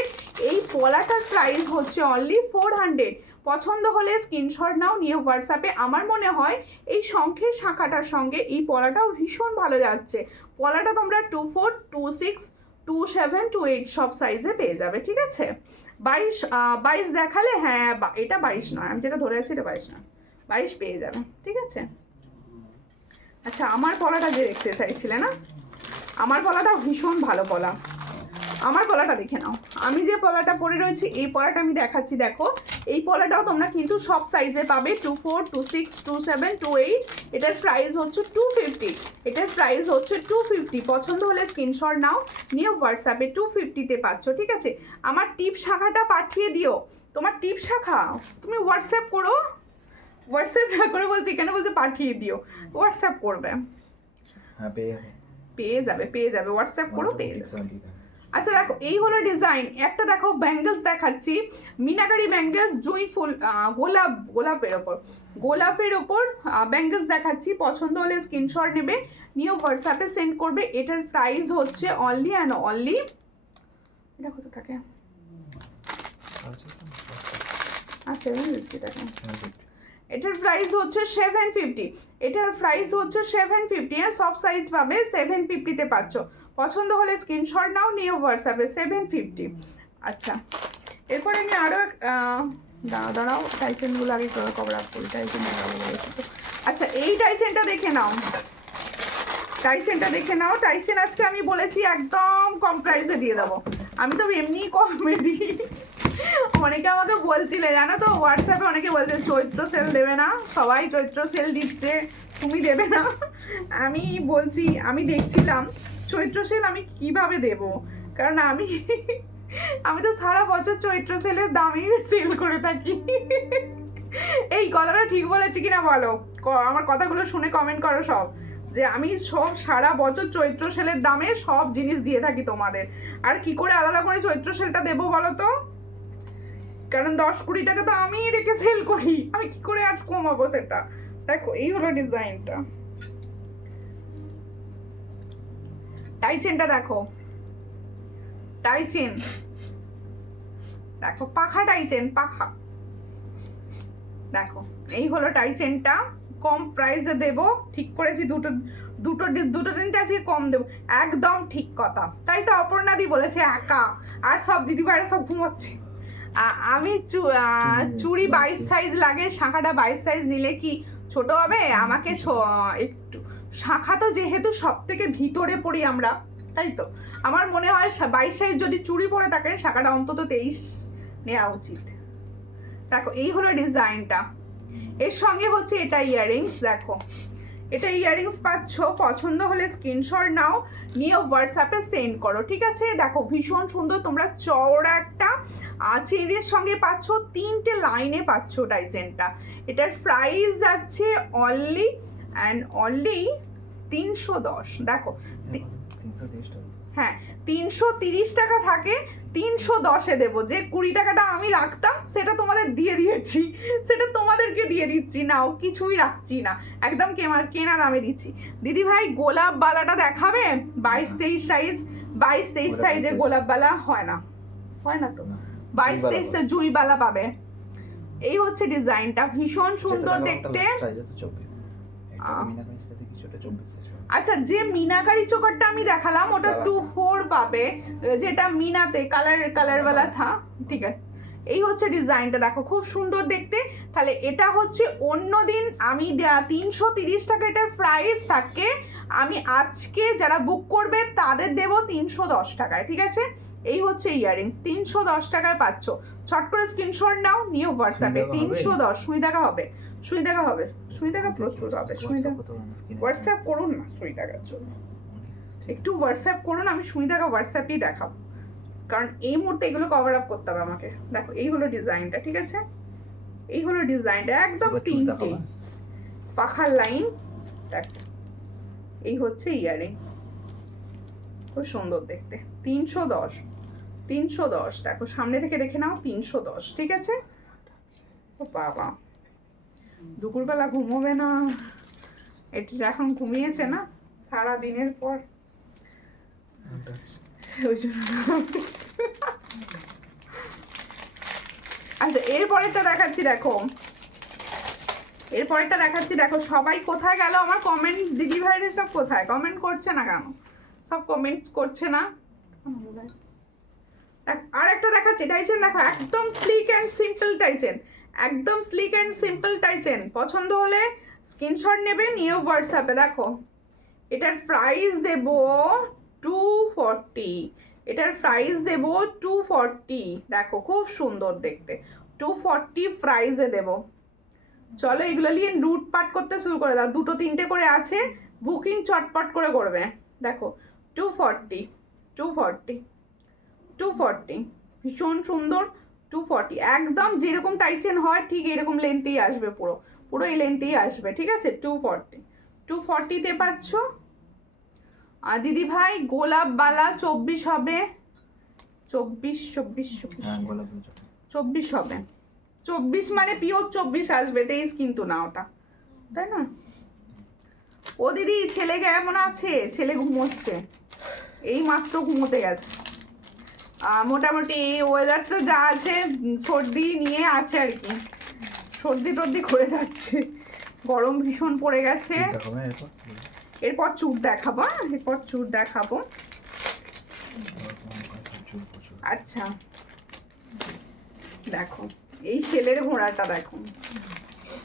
এই পলাটার প্রাইস হচ্ছে অনলি 400। পছন্দ হলে স্ক্রিনশট নাও, নিয়ে হোয়াটসঅ্যাপে। আমার মনে হয় এই শঙ্খের শাখাটার সঙ্গে এই পলাটাও ভীষণ ভালো যাচ্ছে। পলাটা তোমরা 24, 26, 27, 28 সব সাইজে পেয়ে যাবে, ঠিক আছে। 22 দেখালে, হ্যাঁ এটা 22 নয়, আমি যেটা ধরে আছি এটা 22 নয়, 22 পেয়ে যাবে, ঠিক আছে। আচ্ছা, আমার পলাটা যে দেখতে চাইছিলে না, আমার পলাটা ভীষণ ভালো পলা। আমার পলাটা দেখে নাও, আমি যে পলাটা পরে রয়েছি এই পলাটা আমি দেখাচ্ছি, দেখো এই পলাটাও তোমরা কিন্তু সব সাইজে পাবে, 24, 26, 27, 28। এটার প্রাইস হচ্ছে 250, এটার প্রাইস হচ্ছে 250। পছন্দ হলে স্ক্রিনশট নাও, নিয়ে হোয়াটসঅ্যাপে 250-তে পাচ্ছ, ঠিক আছে। আমার টিপ শাখাটা পাঠিয়ে দিও, তোমার টিপ শাখা তুমি হোয়াটসঅ্যাপ করো, হোয়াটসঅ্যাপ না করে বলছি, এখানে বলছে পাঠিয়ে দিও, হোয়াটসঅ্যাপ করবে। হ্যাঁ, পেয়ে যাবে হোয়াটসঅ্যাপ করো, পেয়ে যাবে। আচ্ছা দেখো, এই হলো ডিজাইন। একটা দেখো ব্যাঙ্গেলস দেখাচ্ছি, মিনাকারি ব্যাঙ্গেলস, জুঁই ফুল, গোলাপের ওপর ব্যাঙ্গেলস দেখাচ্ছি। পছন্দ হলে স্ক্রিনশট নেবে, নিয়ে হোয়াটসঅ্যাপে সেন্ড করবে। এটার প্রাইস হচ্ছে অনলি অ্যান্ড অনলি, এটা কত থাকে, আচ্ছা দেখেন, এটার প্রাইস হচ্ছে 750, এটার প্রাইস হচ্ছে 750, হ্যাঁ সব সাইজ পাবে, 750-তে পাচ্ছ। পছন্দ হলে স্ক্রিনশট নাও, নিয়ে হোয়াটসঅ্যাপে 750। আচ্ছা, এরপরে আমি আরও দাঁড়াও, টাইচেনগুলো আগে কভার আপ করি, টাইচেন দেখাবো বলেছি তো। আচ্ছা, এই টাইচেনটা দেখে নাও, টাইচেনটা দেখে নাও। টাইচেন আজকে আমি বলেছি একদম কম প্রাইসে দিয়ে দেবো, আমি তো এমনিই কমে দিই। অনেকে আমাকে বলছিলে জানো তো, হোয়াটসঅ্যাপে অনেকে বলছে চৈত্র সেল দেবে না, সবাই চৈত্র সেল দিচ্ছে, তুমি দেবে না। আমি বলছি, আমি দেখছিলাম চৈত্র সেল আমি কিভাবে দেব, কারণ আমি তো সারা বছর চৈত্র সেলের দামই সেল করে থাকি। এই কথাটা ঠিক বলেছি কিনা বলো, আমার কথাগুলো শুনে কমেন্ট করো সব, যে আমি সব সারা বছর চৈত্র সেলের দামে সব জিনিস দিয়ে থাকি তোমাদের। আর কি করে আলাদা করে চৈত্র সেলটা দেবো বলো তো, কারণ 10-20 টাকা তো আমি রেখে সেল করি, আমি কি করে আজ কমাবো সেটা। দেখো এই হলো ডিজাইনটা, টাইচেনটা দেখো, টাইচেন দেখো, পাখা টাইচেন, পাখা দেখো, এই হলো টাইচেনটা। কম প্রাইসে দেব, ঠিক করেছি, দুটো তিনটে আজকে কম দেবো, একদম ঠিক কথা। তাই তো অপর্ণাদি বলেছে একা, আর সব দিদিভাইরা সব ঘুমাচ্ছে। আমি চুড়ি 22 সাইজ লাগে, শাখাটা 22 সাইজ নিলে কি ছোট হবে? আমাকে একটু, শাখা তো যেহেতু সব থেকে ভিতরে পড়ি আমরা, তাই তো আমার মনে হয় 22 সাইজ যদি চুড়ি পরে থাকে, শাখাটা অন্তত 23 নেওয়া উচিত। দেখো এই হলো ডিজাইনটা, এর সঙ্গে হচ্ছে এটা ইয়াররিংস, দেখো এটা ইয়াররিংস পাচ্ছ। পছন্দ হলে স্ক্রিনশট নাও, নিয়ে হোয়াটসঅ্যাপে সেন্ড করো, ঠিক আছে। দেখো ভীষণ সুন্দর, তোমরা চওড়া একটা চেনের সঙ্গে পাচ্ছ, 3টে লাইনে পাচ্ছ টাইচেনটা। এটার প্রাইস যাচ্ছে অনলি অ্যান্ড অনলি 310। দেখো, হ্যাঁ 330 টাকা থাকে, 310-এ দেবো। যে 20 টাকাটা আমি রাখতাম সেটা তোমাদের দিয়ে দিয়েছি, সেটা তোমাদেরকে দিয়ে দিচ্ছি, নাও কিছুই রাখছি না, একদম কেনা দামে দিচ্ছি। দিদি ভাই গোলাপ বালাটা দেখাবে? 22-23 সাইজ, 22-23 সাইজে গোলাপ বালা হয় না তো, 22-23 জুই বালা পাবে। এই হচ্ছে ডিজাইনটা, ভীষণ সুন্দর দেখতে। আচ্ছা, যে মিনাকারি চোকারটা আমি দেখালাম ওটা 24 পাবে, যেটা মিনাতে কালারওয়ালা থা, ঠিক আছে। এই হচ্ছে ডিজাইনটা, দেখো খুব সুন্দর দেখতে। তাহলে এটা হচ্ছে অন্য দিন আমি 330 টাকা এটার প্রাইস থাকে, আমি আজকে যারা বুক করবে তাদের দেবো 310 টাকায়, ঠিক আছে। এই হচ্ছে ইয়াররিংস, 310 টাকায় পাচ্ছ। ছট করে স্ক্রিনশট নাও, নিয়ে হোয়াটসঅ্যাপে 310। সুই দেখা হবে, সুই দেখা প্রচুর হবে, হোয়াটসঅ্যাপ করুন না সুই দেখার জন্য, একটু হোয়াটসঅ্যাপ করুন, আমি সুই দেখা হোয়াটসঅ্যাপেই দেখাবো, কারণ এই মুহূর্তে এগুলো কভার আপ করতে হবে আমাকে। দেখো এই হলো ডিজাইনটা, ঠিক আছে, এই হলো ডিজাইনটা, একদম 3টে পাখার লাইন। দেখো এই হচ্ছে ইয়াররিংস, খুব সুন্দর দেখতে, 310। দেখো সামনে থেকে দেখে নাও, 310, ঠিক আছে। ও বাবা, দুপুরবেলা ঘুমোবে না, এটা এখন ঘুমিয়েছে না, সারা দিনের পর ওই জন্য। আচ্ছা এরপরেরটা দেখাচ্ছি দেখো, এরপরেরটা দেখাচ্ছি দেখো। সবাই কোথায় গেল আমার কমেন্ট, দিদি ভাইরা সব কোথায় কমেন্ট করছে না কেন? সব কমেন্টস করছে না। আর একটা দেখাচ্ছি টাইচেন, দেখো একদম স্লিক অ্যান্ড সিম্পল টাইচেন, একদম স্লিক অ্যান্ড সিম্পল টাইচেন। পছন্দ হলে স্ক্রিনশট নেবে, নিয়েও হোয়াটসঅ্যাপে। দেখো এটার প্রাইস দেব 240, এটার প্রাইস দেব 240। দেখো খুব সুন্দর দেখতে, 240 প্রাইসে দেব। চলো এগুলো নিয়ে লুটপাট করতে শুরু করে দাও, দুটো তিনটে করে আছে, বুকিং চটপট করে করবে। দেখো 240, 240, 240, ভীষণ সুন্দর। 240 একদম যেরকম টাইচেন হয় ঠিক এরকম লেন্থেই আসবে, পুরো পুরো এই লেন্থেই আসবে, ঠিক আছে? 240, 240-তে পাচ্ছ। আর দিদি ভাই গোলাপ বালা 24 হবে, 24 হবে। 24 মানে পিওর 24 আসবে, 23 কিন্তু না ওটা, তাই না? ও দিদি ছেলে কেমন আছে? ছেলে ঘুমোচ্ছে, এই মাত্র ঘুমোতে গেছে। মোটামুটি এই ওয়েদারটা যা আছে সর্দি নিয়ে আছে আর কি, সর্দি টর্দি করে যাচ্ছে, গরম ভীষণ পড়ে গেছে। এরপর চুট দেখাবো, এরপর চুট দেখাবো। আচ্ছা দেখো এই শেলের ঘোড়াটা দেখো,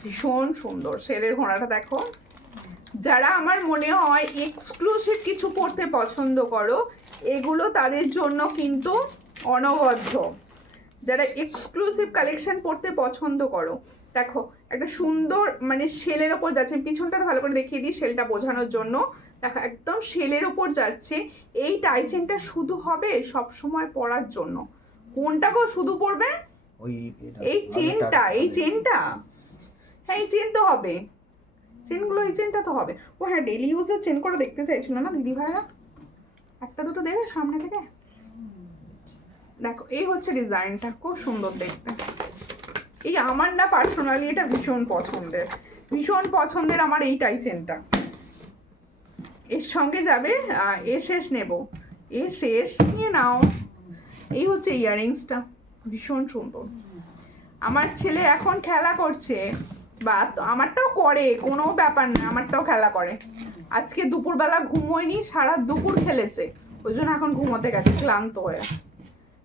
ভীষণ সুন্দর শেলের ঘোড়াটা দেখো। যারা আমার মনে হয় এক্সক্লুসিভ কিছু পড়তে পছন্দ করো, এগুলো তাদের জন্য কিন্তু অনবদ্য। যারা এক্সক্লুসিভ কালেকশন পড়তে পছন্দ করো, দেখো একটা সুন্দর মানে শেলের ওপর যাচ্ছে। পিছনটা ভালো করে দেখিয়ে দিই শেলটা বোঝানোর জন্য। দেখো একদম শেলের ওপর যাচ্ছে। এই টাইচেনটা শুধু হবে সব সময় পরার জন্য। কোনটা গো শুধু পরবে? এই চেনটা, এই চেনটা, হ্যাঁ এই চেন তো হবে, চেনগুলো এই চেনটা তো হবে। ও হ্যাঁ ডেলি ইউজের চেন করে দেখতে চাইছিল না দিদি ভাইরা, একটা দুটো দেবে সামনে থেকে। দেখো এই হচ্ছে ডিজাইনটা, খুব সুন্দর দেখতে। এই আমার না পার্সোনালি এটা ভীষণ পছন্দের, ভীষণ পছন্দের আমার এই টাইচেনটা। এর সঙ্গে যাবে এর শেষ নেব, এর শেষ নিয়ে নাও। এই হচ্ছে ইয়াররিংসটা, ভীষণ সুন্দর। আমার ছেলে এখন খেলা করছে, বা আমারটাও করে, কোনো ব্যাপার না, আমারটাও খেলা করে। আজকে দুপুরবেলা ঘুমোয়নি, সারা দুপুর খেলেছে, ওই জন্য এখন ঘুমোতে গেছে ক্লান্ত হয়ে।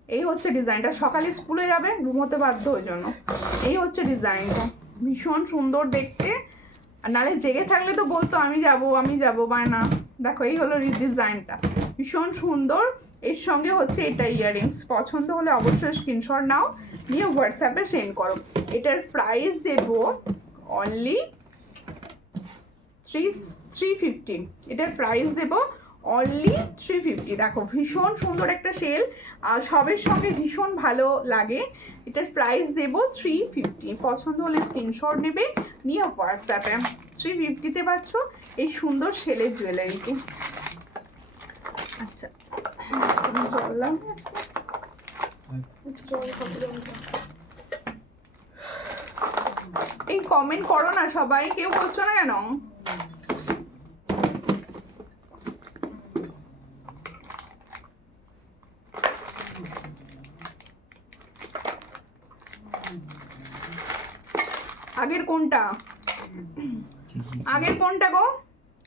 এই হচ্ছে ডিজাইনটা, সকালে স্কুলে যাবে, ঘুমোতে বাধ্য ওই জন্য। এই হচ্ছে ডিজাইনটা, ভীষণ সুন্দর দেখতে। আর নাহলে জেগে থাকলে তো বলতো আমি যাবো বায়না। দেখো এই হলো ডিজাইনটা, ভীষণ সুন্দর। এর সঙ্গে হচ্ছে এটা ইয়াররিংস। পছন্দ হলে অবশ্যই স্ক্রিনশট নাও, নিয়ে হোয়াটসঅ্যাপে সেন্ড করো। এটার প্রাইস দেব অনলি 350, এটার প্রাইস দেব অনলি 350। দেখো ভীষণ সুন্দর একটা শেল, সবের সঙ্গে ভীষণ ভালো লাগে। এটার প্রাইস দেব 350। পছন্দ হলে স্ক্রিনশট নেবে, নিয়ে হোয়াটসঅ্যাপে। 350-তে পাচ্ছ এই সুন্দর শেলের জুয়েলারিটি। আচ্ছা জল এই কমেন্ট করো না সবাই, কেউ করছো না কেন? আগের কোনটা, আগের কোনটা গো?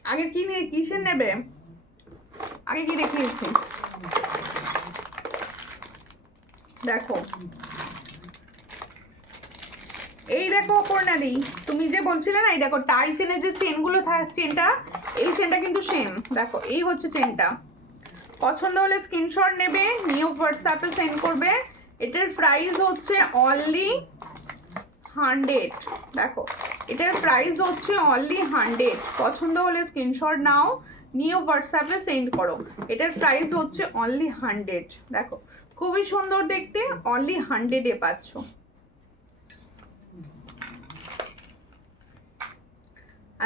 আগে কি নিয়ে কিসের নেবে? আগে কি দেখিয়েছি দেখো, এই দেখো অপর্ণাদি, তুমি যে বলছিলে না, এই দেখো টাইচেনের যে চেনগুলো চেনটা, এই চেনটা কিন্তু সেম। দেখো এই হচ্ছে চেনটা। পছন্দ হলে স্ক্রিনশট নেবে, নিয়ে হোয়াটসঅ্যাপে সেন্ড করবে। এটার প্রাইস হচ্ছে অনলি 100। দেখো এটার প্রাইস হচ্ছে অনলি 100। পছন্দ হলে স্ক্রিনশট নাও, নিয়ে হোয়াটসঅ্যাপে সেন্ড করো। এটার প্রাইস হচ্ছে অনলি 100। দেখো খুবই সুন্দর দেখতে, অনলি 100-এ পাচ্ছ।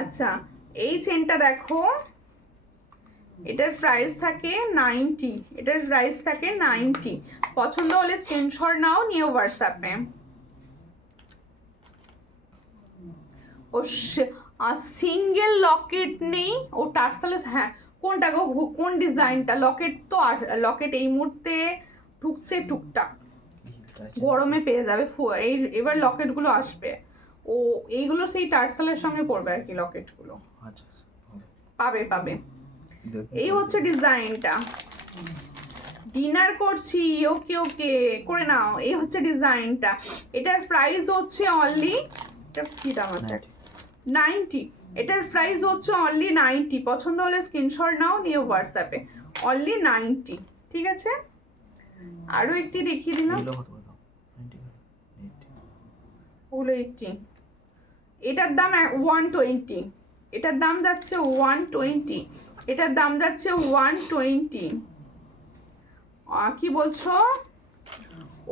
আচ্ছা এই চেনটা দেখো, এটার প্রাইস থাকে 90, এটার প্রাইস থাকে 90। পছন্দ হলে স্ক্রিনশট নাও, নিয়ে হোয়াটসঅ্যাপে। ও সিঙ্গেল লকেট নেই ও টার্সালেস, হ্যাঁ কোনটা গো, কোন ডিজাইনটা? লকেট তো লকেট এই মুহূর্তে ঢুকছে টুকটাক, গরমে পেয়ে যাবে, এই এবার লকেটগুলো আসবে। ও এইগুলো সেই টার্সালের সঙ্গে পড়বে আর কি লকেটগুলো, আচ্ছা পাবে পাবে। এই হচ্ছে ডিজাইনটা, ডিনার করছি, ওকে ওকে করে নাও। এই হচ্ছে ডিজাইনটা, এটার প্রাইস হচ্ছে অনলি, এটা কি দাম আছে, 90। এটার প্রাইস হচ্ছে অনলি 90। পছন্দ হলে স্ক্রিনশট নাও, নিয়ে হোয়াটসঅ্যাপে, অনলি 90। ঠিক আছে, আরও একটি দেখিয়ে দিলাম, ওগুলো 80। এটার দাম 120, এটার দাম যাচ্ছে 120, এটার দাম যাচ্ছে 120। কি বলছো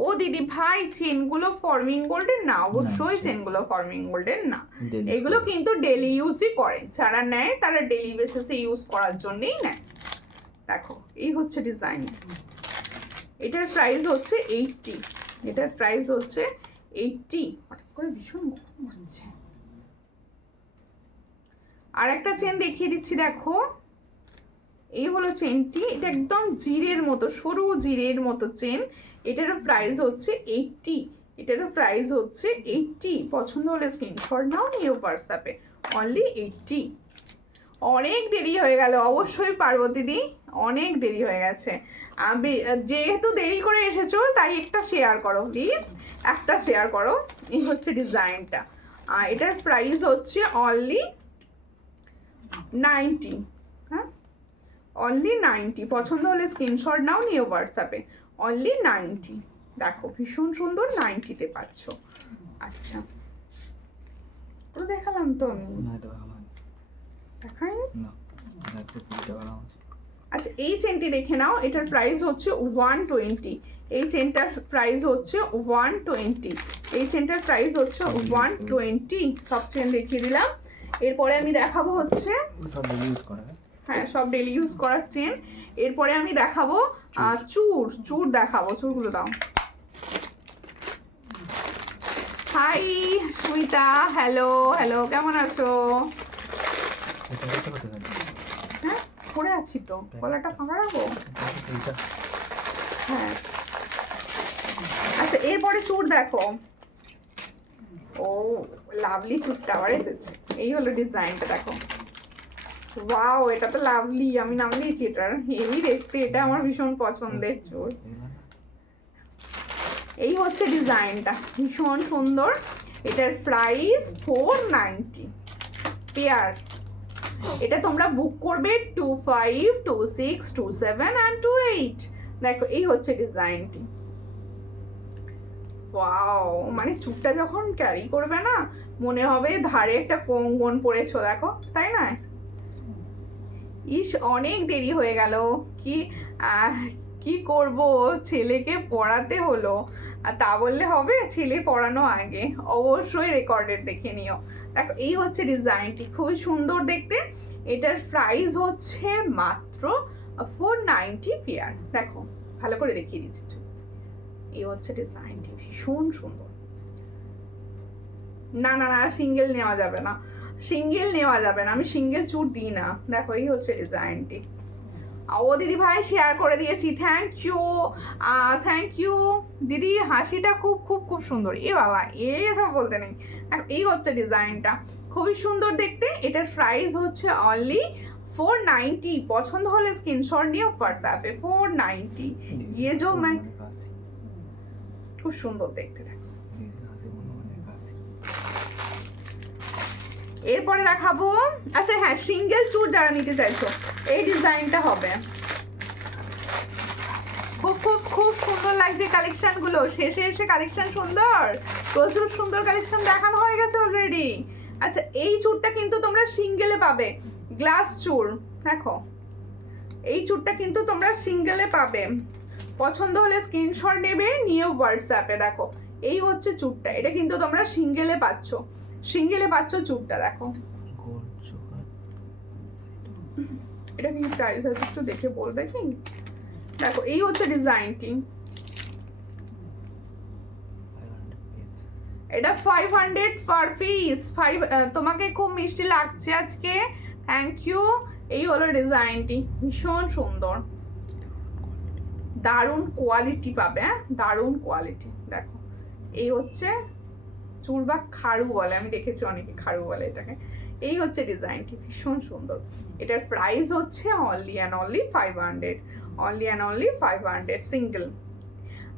ও দিদি ভাই? চেনগুলো ফর্মিং গোল্ডের না, অবশ্যই চেনগুলো ফর্মিং গোল্ডের না, এগুলো কিন্তু ডেলি ইউজই করে, যারা নেয় তারা ডেলি বেসিসে ইউজ করার জন্যই নেয়। দেখো এই হচ্ছে ডিজাইন, এটার প্রাইস হচ্ছে 80, এটার প্রাইস হচ্ছে 80। হঠাৎ করে ভীষণ গরম হচ্ছে। আর একটা চেন দেখিয়ে দিচ্ছি, দেখো এই হলো চেনটি, এটা একদম জিরের মতো, সরু জিরের মতো চেন, এটারও প্রাইস হচ্ছে 80, এটারও প্রাইস হচ্ছে 80। পছন্দ হলে স্ক্রিনশট নাও, নিয়ে হোয়াটসঅ্যাপে, অনলি 80। অনেক দেরি হয়ে গেল, অবশ্যই পার্বতী দি, অনেক দেরি হয়ে গেছে। যেহেতু দেরি করে এসেছো তাই একটা শেয়ার করো প্লিজ, একটা শেয়ার করো। এই হচ্ছে ডিজাইনটা, আর এটার প্রাইস হচ্ছে অনলি 90। হ্যাঁ, অনলি 90। পছন্দ হলে স্ক্রিনশট নাও, নিয়ে হোয়াটসঅ্যাপে, অনলি 90। দেখো ভীষণ সুন্দর, 90-তে পাচ্ছ। আচ্ছা ওটা দেখালাম তো আমি, দেখাইনি? আচ্ছা এই চেনটি দেখে নাও, এটার প্রাইস হচ্ছে 120, এই চেনটার প্রাইস হচ্ছে 120, এই চেনটার প্রাইস হচ্ছে 120। সব চেন দেখিয়ে দিলাম। এরপরে আমি দেখাবো হচ্ছে, হ্যাঁ সব ডেলি ইউজ করার চেন। এরপরে আমি দেখাবো চুর দেখাবো, চুরগুলো দাও। হাই সুমিতা, হ্যালো হ্যালো, কেমন আছো? হ্যাঁ পরে আছি তো, গলাটা ফাঁকা রাখবো। হ্যাঁ আচ্ছা এরপরে চুর দেখো, ও লাভলি চুরটা আবার এসেছে। এই হলো ডিজাইনটা, দেখো ওয়াও, এটা তো লাভলি, আমি নাম দিয়েছি এটার, হেভি দেখতে, এটা আমার ভীষণ পছন্দের চুর। এই হচ্ছে ডিজাইনটা, ভীষণ সুন্দর। এটার প্রাইস 490 পেয়ার। এটা তোমরা বুক করবে 25, 26, 27 and 28। দেখো এই হচ্ছে ডিজাইনটি, ওয়াও, মানে চুলটা যখন ক্যারি করবে না মনে হবে ধারে একটা কঙ্গন পরেছো, দেখো তাই না? ইস অনেক দেরি হয়ে গেল, কি করব, ছেলেকে পড়াতে হলো, আর তা বললে হবে? ছেলে পড়ানো আগে, অবশ্যই রেকর্ডেড দেখে নিও। দেখো এই হচ্ছে ডিজাইনটি, খুবই সুন্দর দেখতে। এটার প্রাইস হচ্ছে মাত্র 490 পেয়ার। দেখো ভালো করে দেখিয়ে দিচ্ছি, এই হচ্ছে ডিজাইনটি, ভীষণ সুন্দর। না না না, সিঙ্গেল নেওয়া যাবে না, সিঙ্গেল নেওয়া যাবে না, আমি সিঙ্গেল চুর দিই না। দেখো এই হচ্ছে ডিজাইনটি। ও দিদি ভাই শেয়ার করে দিয়েছি, থ্যাংক ইউ, থ্যাংক ইউ দিদি, হাসিটা খুব খুব খুব সুন্দর। এ বাবা এসব বলতে নেই। এই হচ্ছে ডিজাইনটা, খুবই সুন্দর দেখতে। এটার প্রাইস হচ্ছে অনলি 490। পছন্দ হলে স্ক্রিনশট নিয়ে হোয়াটসঅ্যাপে, 490। ये जो मैं, খুব সুন্দর দেখতে। দেখো এরপরে দেখাবো, আচ্ছা হ্যাঁ সিঙ্গেল চুর যারা নিতে চাইছো এই ডিজাইনটা হবে, খুব খুব খুব সুন্দর লাগছে কালেকশনগুলো। শেষে এসে কালেকশন সুন্দর, প্রচুর সুন্দর কালেকশন দেখানো হয়ে গেছে অলরেডি। আচ্ছা এই চুরটা কিন্তু তোমরা সিঙ্গেলে পাবে, গ্লাস চুর। দেখো এই চুরটা কিন্তু তোমরা সিঙ্গেলে পাবে, পছন্দ হলে স্ক্রিনশট নেবে, নিয়ে হোয়াটসঅ্যাপে। দেখো এই হচ্ছে চুরটা, এটা কিন্তু তোমরা সিঙ্গেলে পাচ্ছ, সিঙ্গেলে পাচ্ছ চুরটা। দেখো এটা কি প্রাইস আছে একটু দেখে বলবে কি? দেখো এই হচ্ছে ডিজাইনটি, এটা 500 পার পিস। তোমাকে খুব মিষ্টি লাগছে আজকে, থ্যাংক ইউ। এই হলো ডিজাইনটি, ভীষণ সুন্দর, দারুণ কোয়ালিটি পাবে, হ্যাঁ দারুণ কোয়ালিটি। দেখো এই হচ্ছে চুল বা খাড়ু বলে, আমি দেখেছি অনেকে খাড়ু বলে এটাকে। এই হচ্ছে ডিজাইনটি, ভীষণ সুন্দর। এটার প্রাইস হচ্ছে only and only 500, only and only 500 single.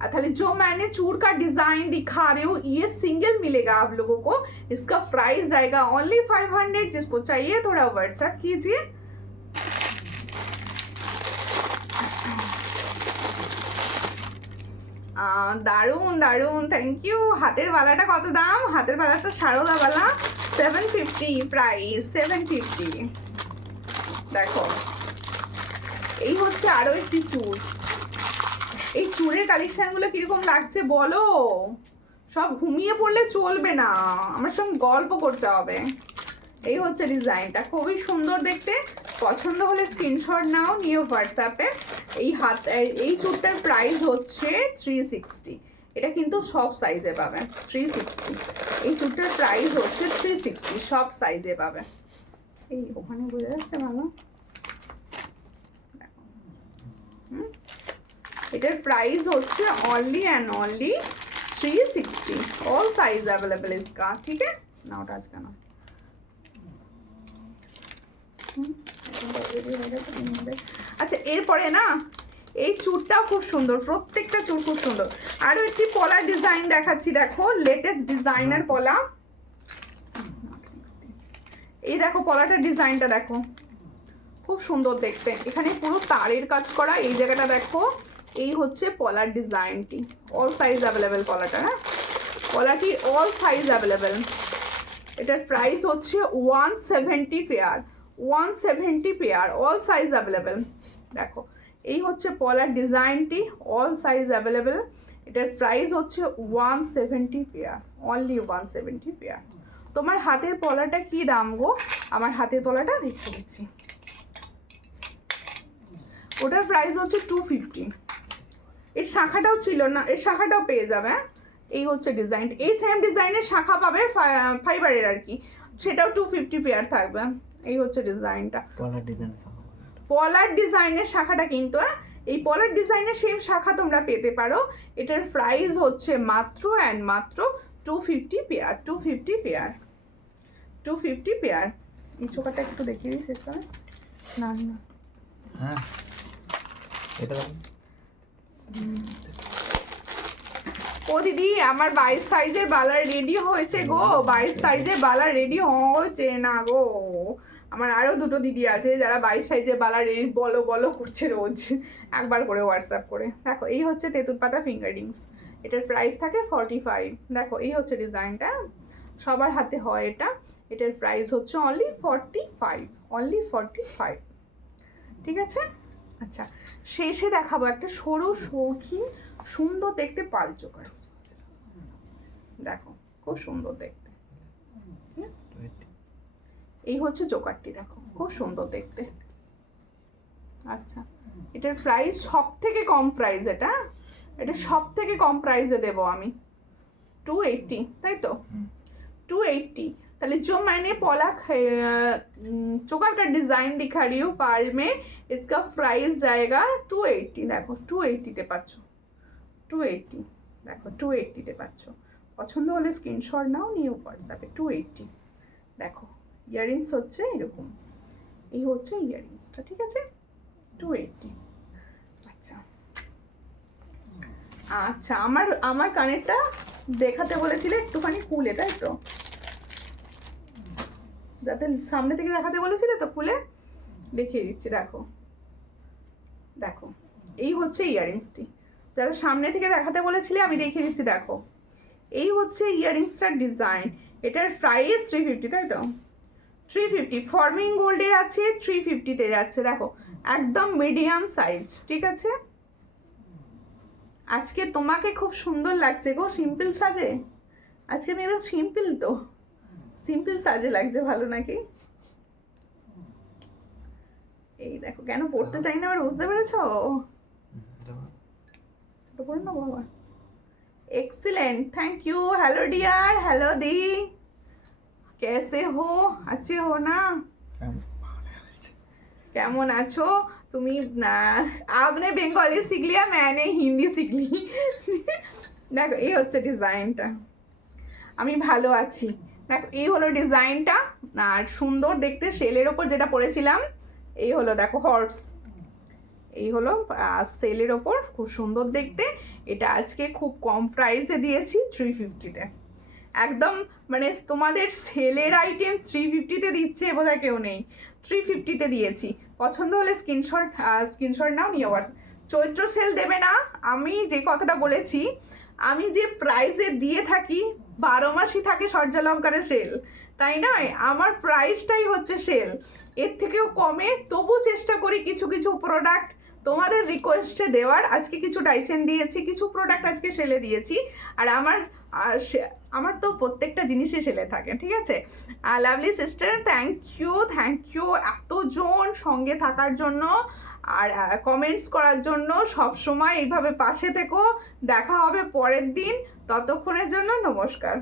अथाली जो मैंने चूड़ का डिजाइन दिखा रही हूँ ये सिंगल मिलेगा आप लोगों को, इसका प्राइस जाएगा ओनली 500। जिसको चाहिए थोड़ा व्हाट्सएप कीजिए। দারুন দারুন, থ্যাংক ইউ। হাতের বালাটা কত দাম? হাতের বালাটা সারদা বালা 750 প্রাইস, 750। দেখো এই হচ্ছে আরো একটি চুল। এই চুলের কালেকশনগুলো কিরকম লাগছে বলো? সব ঘুমিয়ে পড়লে চলবে না, আমার সঙ্গে গল্প করতে হবে। এই হচ্ছে ডিজাইনটা, খুবই সুন্দর দেখতে। পছন্দ হলে স্ক্রিনশট নাও, নিও হোয়াটসঅ্যাপে। এই চুলটার প্রাইস হচ্ছে 360। এটা কিন্তু সব সাইজে পাবে, 360। এই চুলটার প্রাইস হচ্ছে 360, সব সাইজে পাবে। এই ওখানে বোঝা যাচ্ছে ভালো? এটার প্রাইস হচ্ছে only and only 360। All size available इसका, ठीक है ना? ওটা আজকে না, আচ্ছা এরপরে না এই চুড়টাও খুব সুন্দর, প্রত্যেকটা চুড় খুব সুন্দর। আরো একটি পলার ডিজাইন দেখাচ্ছি, দেখো লেটেস্ট ডিজাইনার পলা। এই দেখো পলাটার ডিজাইনটা দেখো, খুব সুন্দর দেখতে। এখানে পুরো তারের কাজ করা, এই জায়গাটা দেখো। এই হচ্ছে পলার ডিজাইনটি, অল সাইজ অ্যাভেলেবেল পলাটা, হ্যাঁ পলাটি অল সাইজ অ্যাভেলেবেল। এটার প্রাইস হচ্ছে 170 pair, 170 pair, all size available. দেখো এই হচ্ছে পলার ডিজাইনটি, অল সাইজ অ্যাভেলেবেল। এটার প্রাইস হচ্ছে 170 পেয়ার, অনলি 170 পেয়ার। তোমার হাতের পলাটা কি দাম গো? আমার হাতের পলাটা দেখে দিচ্ছি, ওটার প্রাইস হচ্ছে 250। এর শাখাটাও ছিল না, এর শাখাটাও পেয়ে যাবে। এই হচ্ছে ডিজাইন, এই সেম ডিজাইনের শাখা পাবে ফাইবারের আর কি, সেটাও 250 পেয়ার থাকবে। এই হচ্ছে ডিজাইনটা, পলার ডিজাইনের শাখাটা কিন্তু, এই পলার ডিজাইনের সেম শাখা তোমরা পেতে পারো। এটার প্রাইস হচ্ছে মাত্র অ্যান্ড মাত্র 250 পেয়ার, 250 পেয়ার, 250 পেয়ার। এই চোখাটা একটু দেখিয়ে দিই শেষ করে। না না হ্যাঁ এটা ও দিদি আমার 22 সাইজের বালা রেডি হয়েছে গো, 22 সাইজের বালা রেডি হয়েছে না গো। আমার আরো দুটো দিদি আছে যারা 22 সাইজের বালা রেডি বলো বলো করছে রোজ, একবার করে হোয়াটসঅ্যাপ করে। দেখো এই হচ্ছে তেঁতুল পাতা ফিঙ্গার রিংস, এটার প্রাইস থাকে 45। দেখো এই হচ্ছে ডিজাইনটা, সবার হাতে হয় এটা। এটার প্রাইস হচ্ছে অনলি 45, অনলি 45, ঠিক আছে? আচ্ছা শেষে দেখাবো একটা সরু সৌখী সুন্দর দেখতে পাল চোকার। দেখো খুব সুন্দর দেখতে, এই হচ্ছে জোকারটি, দেখো খুব সুন্দর দেখতে। আচ্ছা এটার প্রাইস সব থেকে কম প্রাইস, এটা সব থেকে কম প্রাইসে দেবো আমি 280, তাই তো 280। তাহলে जो मैंने पॉला चोकर का डिजाइन दिखा रही हूँ पाल में, इसका प्राइस जाएगा 280। देखो 280 তে পাচ্ছ, 280 দেখো 280 তে পাচ্ছ। পছন্দ হলে স্ক্রিনশট নাও, নিউ হোয়াটসঅ্যাপে 280। দেখো ইয়াররিংস হচ্ছে এরকম, এই হচ্ছে ইয়াররিংসটা, ঠিক আছে 280। আচ্ছা আচ্ছা আমার কানেরটা দেখাতে বলেছিলে একটুখানি খুলে, তাই তো? যাতে সামনে থেকে দেখাতে বলেছিলে তো, খুলে দেখিয়ে দিচ্ছি। দেখো দেখো এই হচ্ছে ইয়াররিংসটি, যারা সামনে থেকে দেখাতে বলেছিলে আমি দেখিয়ে দিচ্ছি। দেখো এই হচ্ছে ইয়াররিংসটার ডিজাইন। এটার প্রাইস 350, তাই তো 350। ফর্মিং গোল্ডের আছে, 350-তে যাচ্ছে। দেখো একদম মিডিয়াম সাইজ, ঠিক আছে? আজকে তোমাকে খুব সুন্দর লাগছে গো সিম্পল সাজে, আজকে আমি একদম সিম্পল, তো সিম্পল সাজে লাগছে ভালো নাকি? এই দেখো কেন পড়তে চাই না, আবার বুঝতে পেরেছো? এটা পড়ে না বাবা, excellent, thank you. Hello dear, hello दी, कैसे हो? अच्छे हो ना? কেমন আছো তুমি? आपने বেঙ্গলি सीख लिया, मैंने হিন্দি सीख ली। দেখো এই হচ্ছে ডিজাইনটা, আমি ভালো আছি। দেখো এই হলো ডিজাইনটা, আর সুন্দর দেখতে সেলের ওপর যেটা পরেছিলাম এই হলো, দেখো হর্স, এই হলো সেলের ওপর, খুব সুন্দর দেখতে। এটা আজকে খুব কম প্রাইসে দিয়েছি 350-তে, একদম মানে তোমাদের সেলের আইটেম 350-তে দিচ্ছে বোধহয় কেউ নেই, 350-তে দিয়েছি। পছন্দ হলে স্ক্রিনশট নাও, নিয়ে হোয়াটস। চৈত্র সেল দেবে না, আমি যে কথাটা বলেছি, আমি যে প্রাইসে দিয়ে থাকি 12 মাসই থাকে সূর্যালঙ্কারের সেল, তাই নয়, আমার প্রাইসটাই হচ্ছে সেল, এর থেকেও কমে তবু চেষ্টা করি কিছু কিছু প্রোডাক্ট তোমাদের রিকোয়েস্টে দেওয়ার। আজকে কিছু ডাইচেন দিয়েছি, কিছু প্রোডাক্ট আজকে সেলে দিয়েছি, আর আমার তো প্রত্যেকটা জিনিসই সেলে থাকে, ঠিক আছে। লাভলি সিস্টার, থ্যাংক ইউ এতজন সঙ্গে থাকার জন্য আর কমেন্টস করার জন্য। সব সময় এইভাবে পাশে থেকো, দেখা হবে পরের দিন, ততক্ষণের জন্য নমস্কার।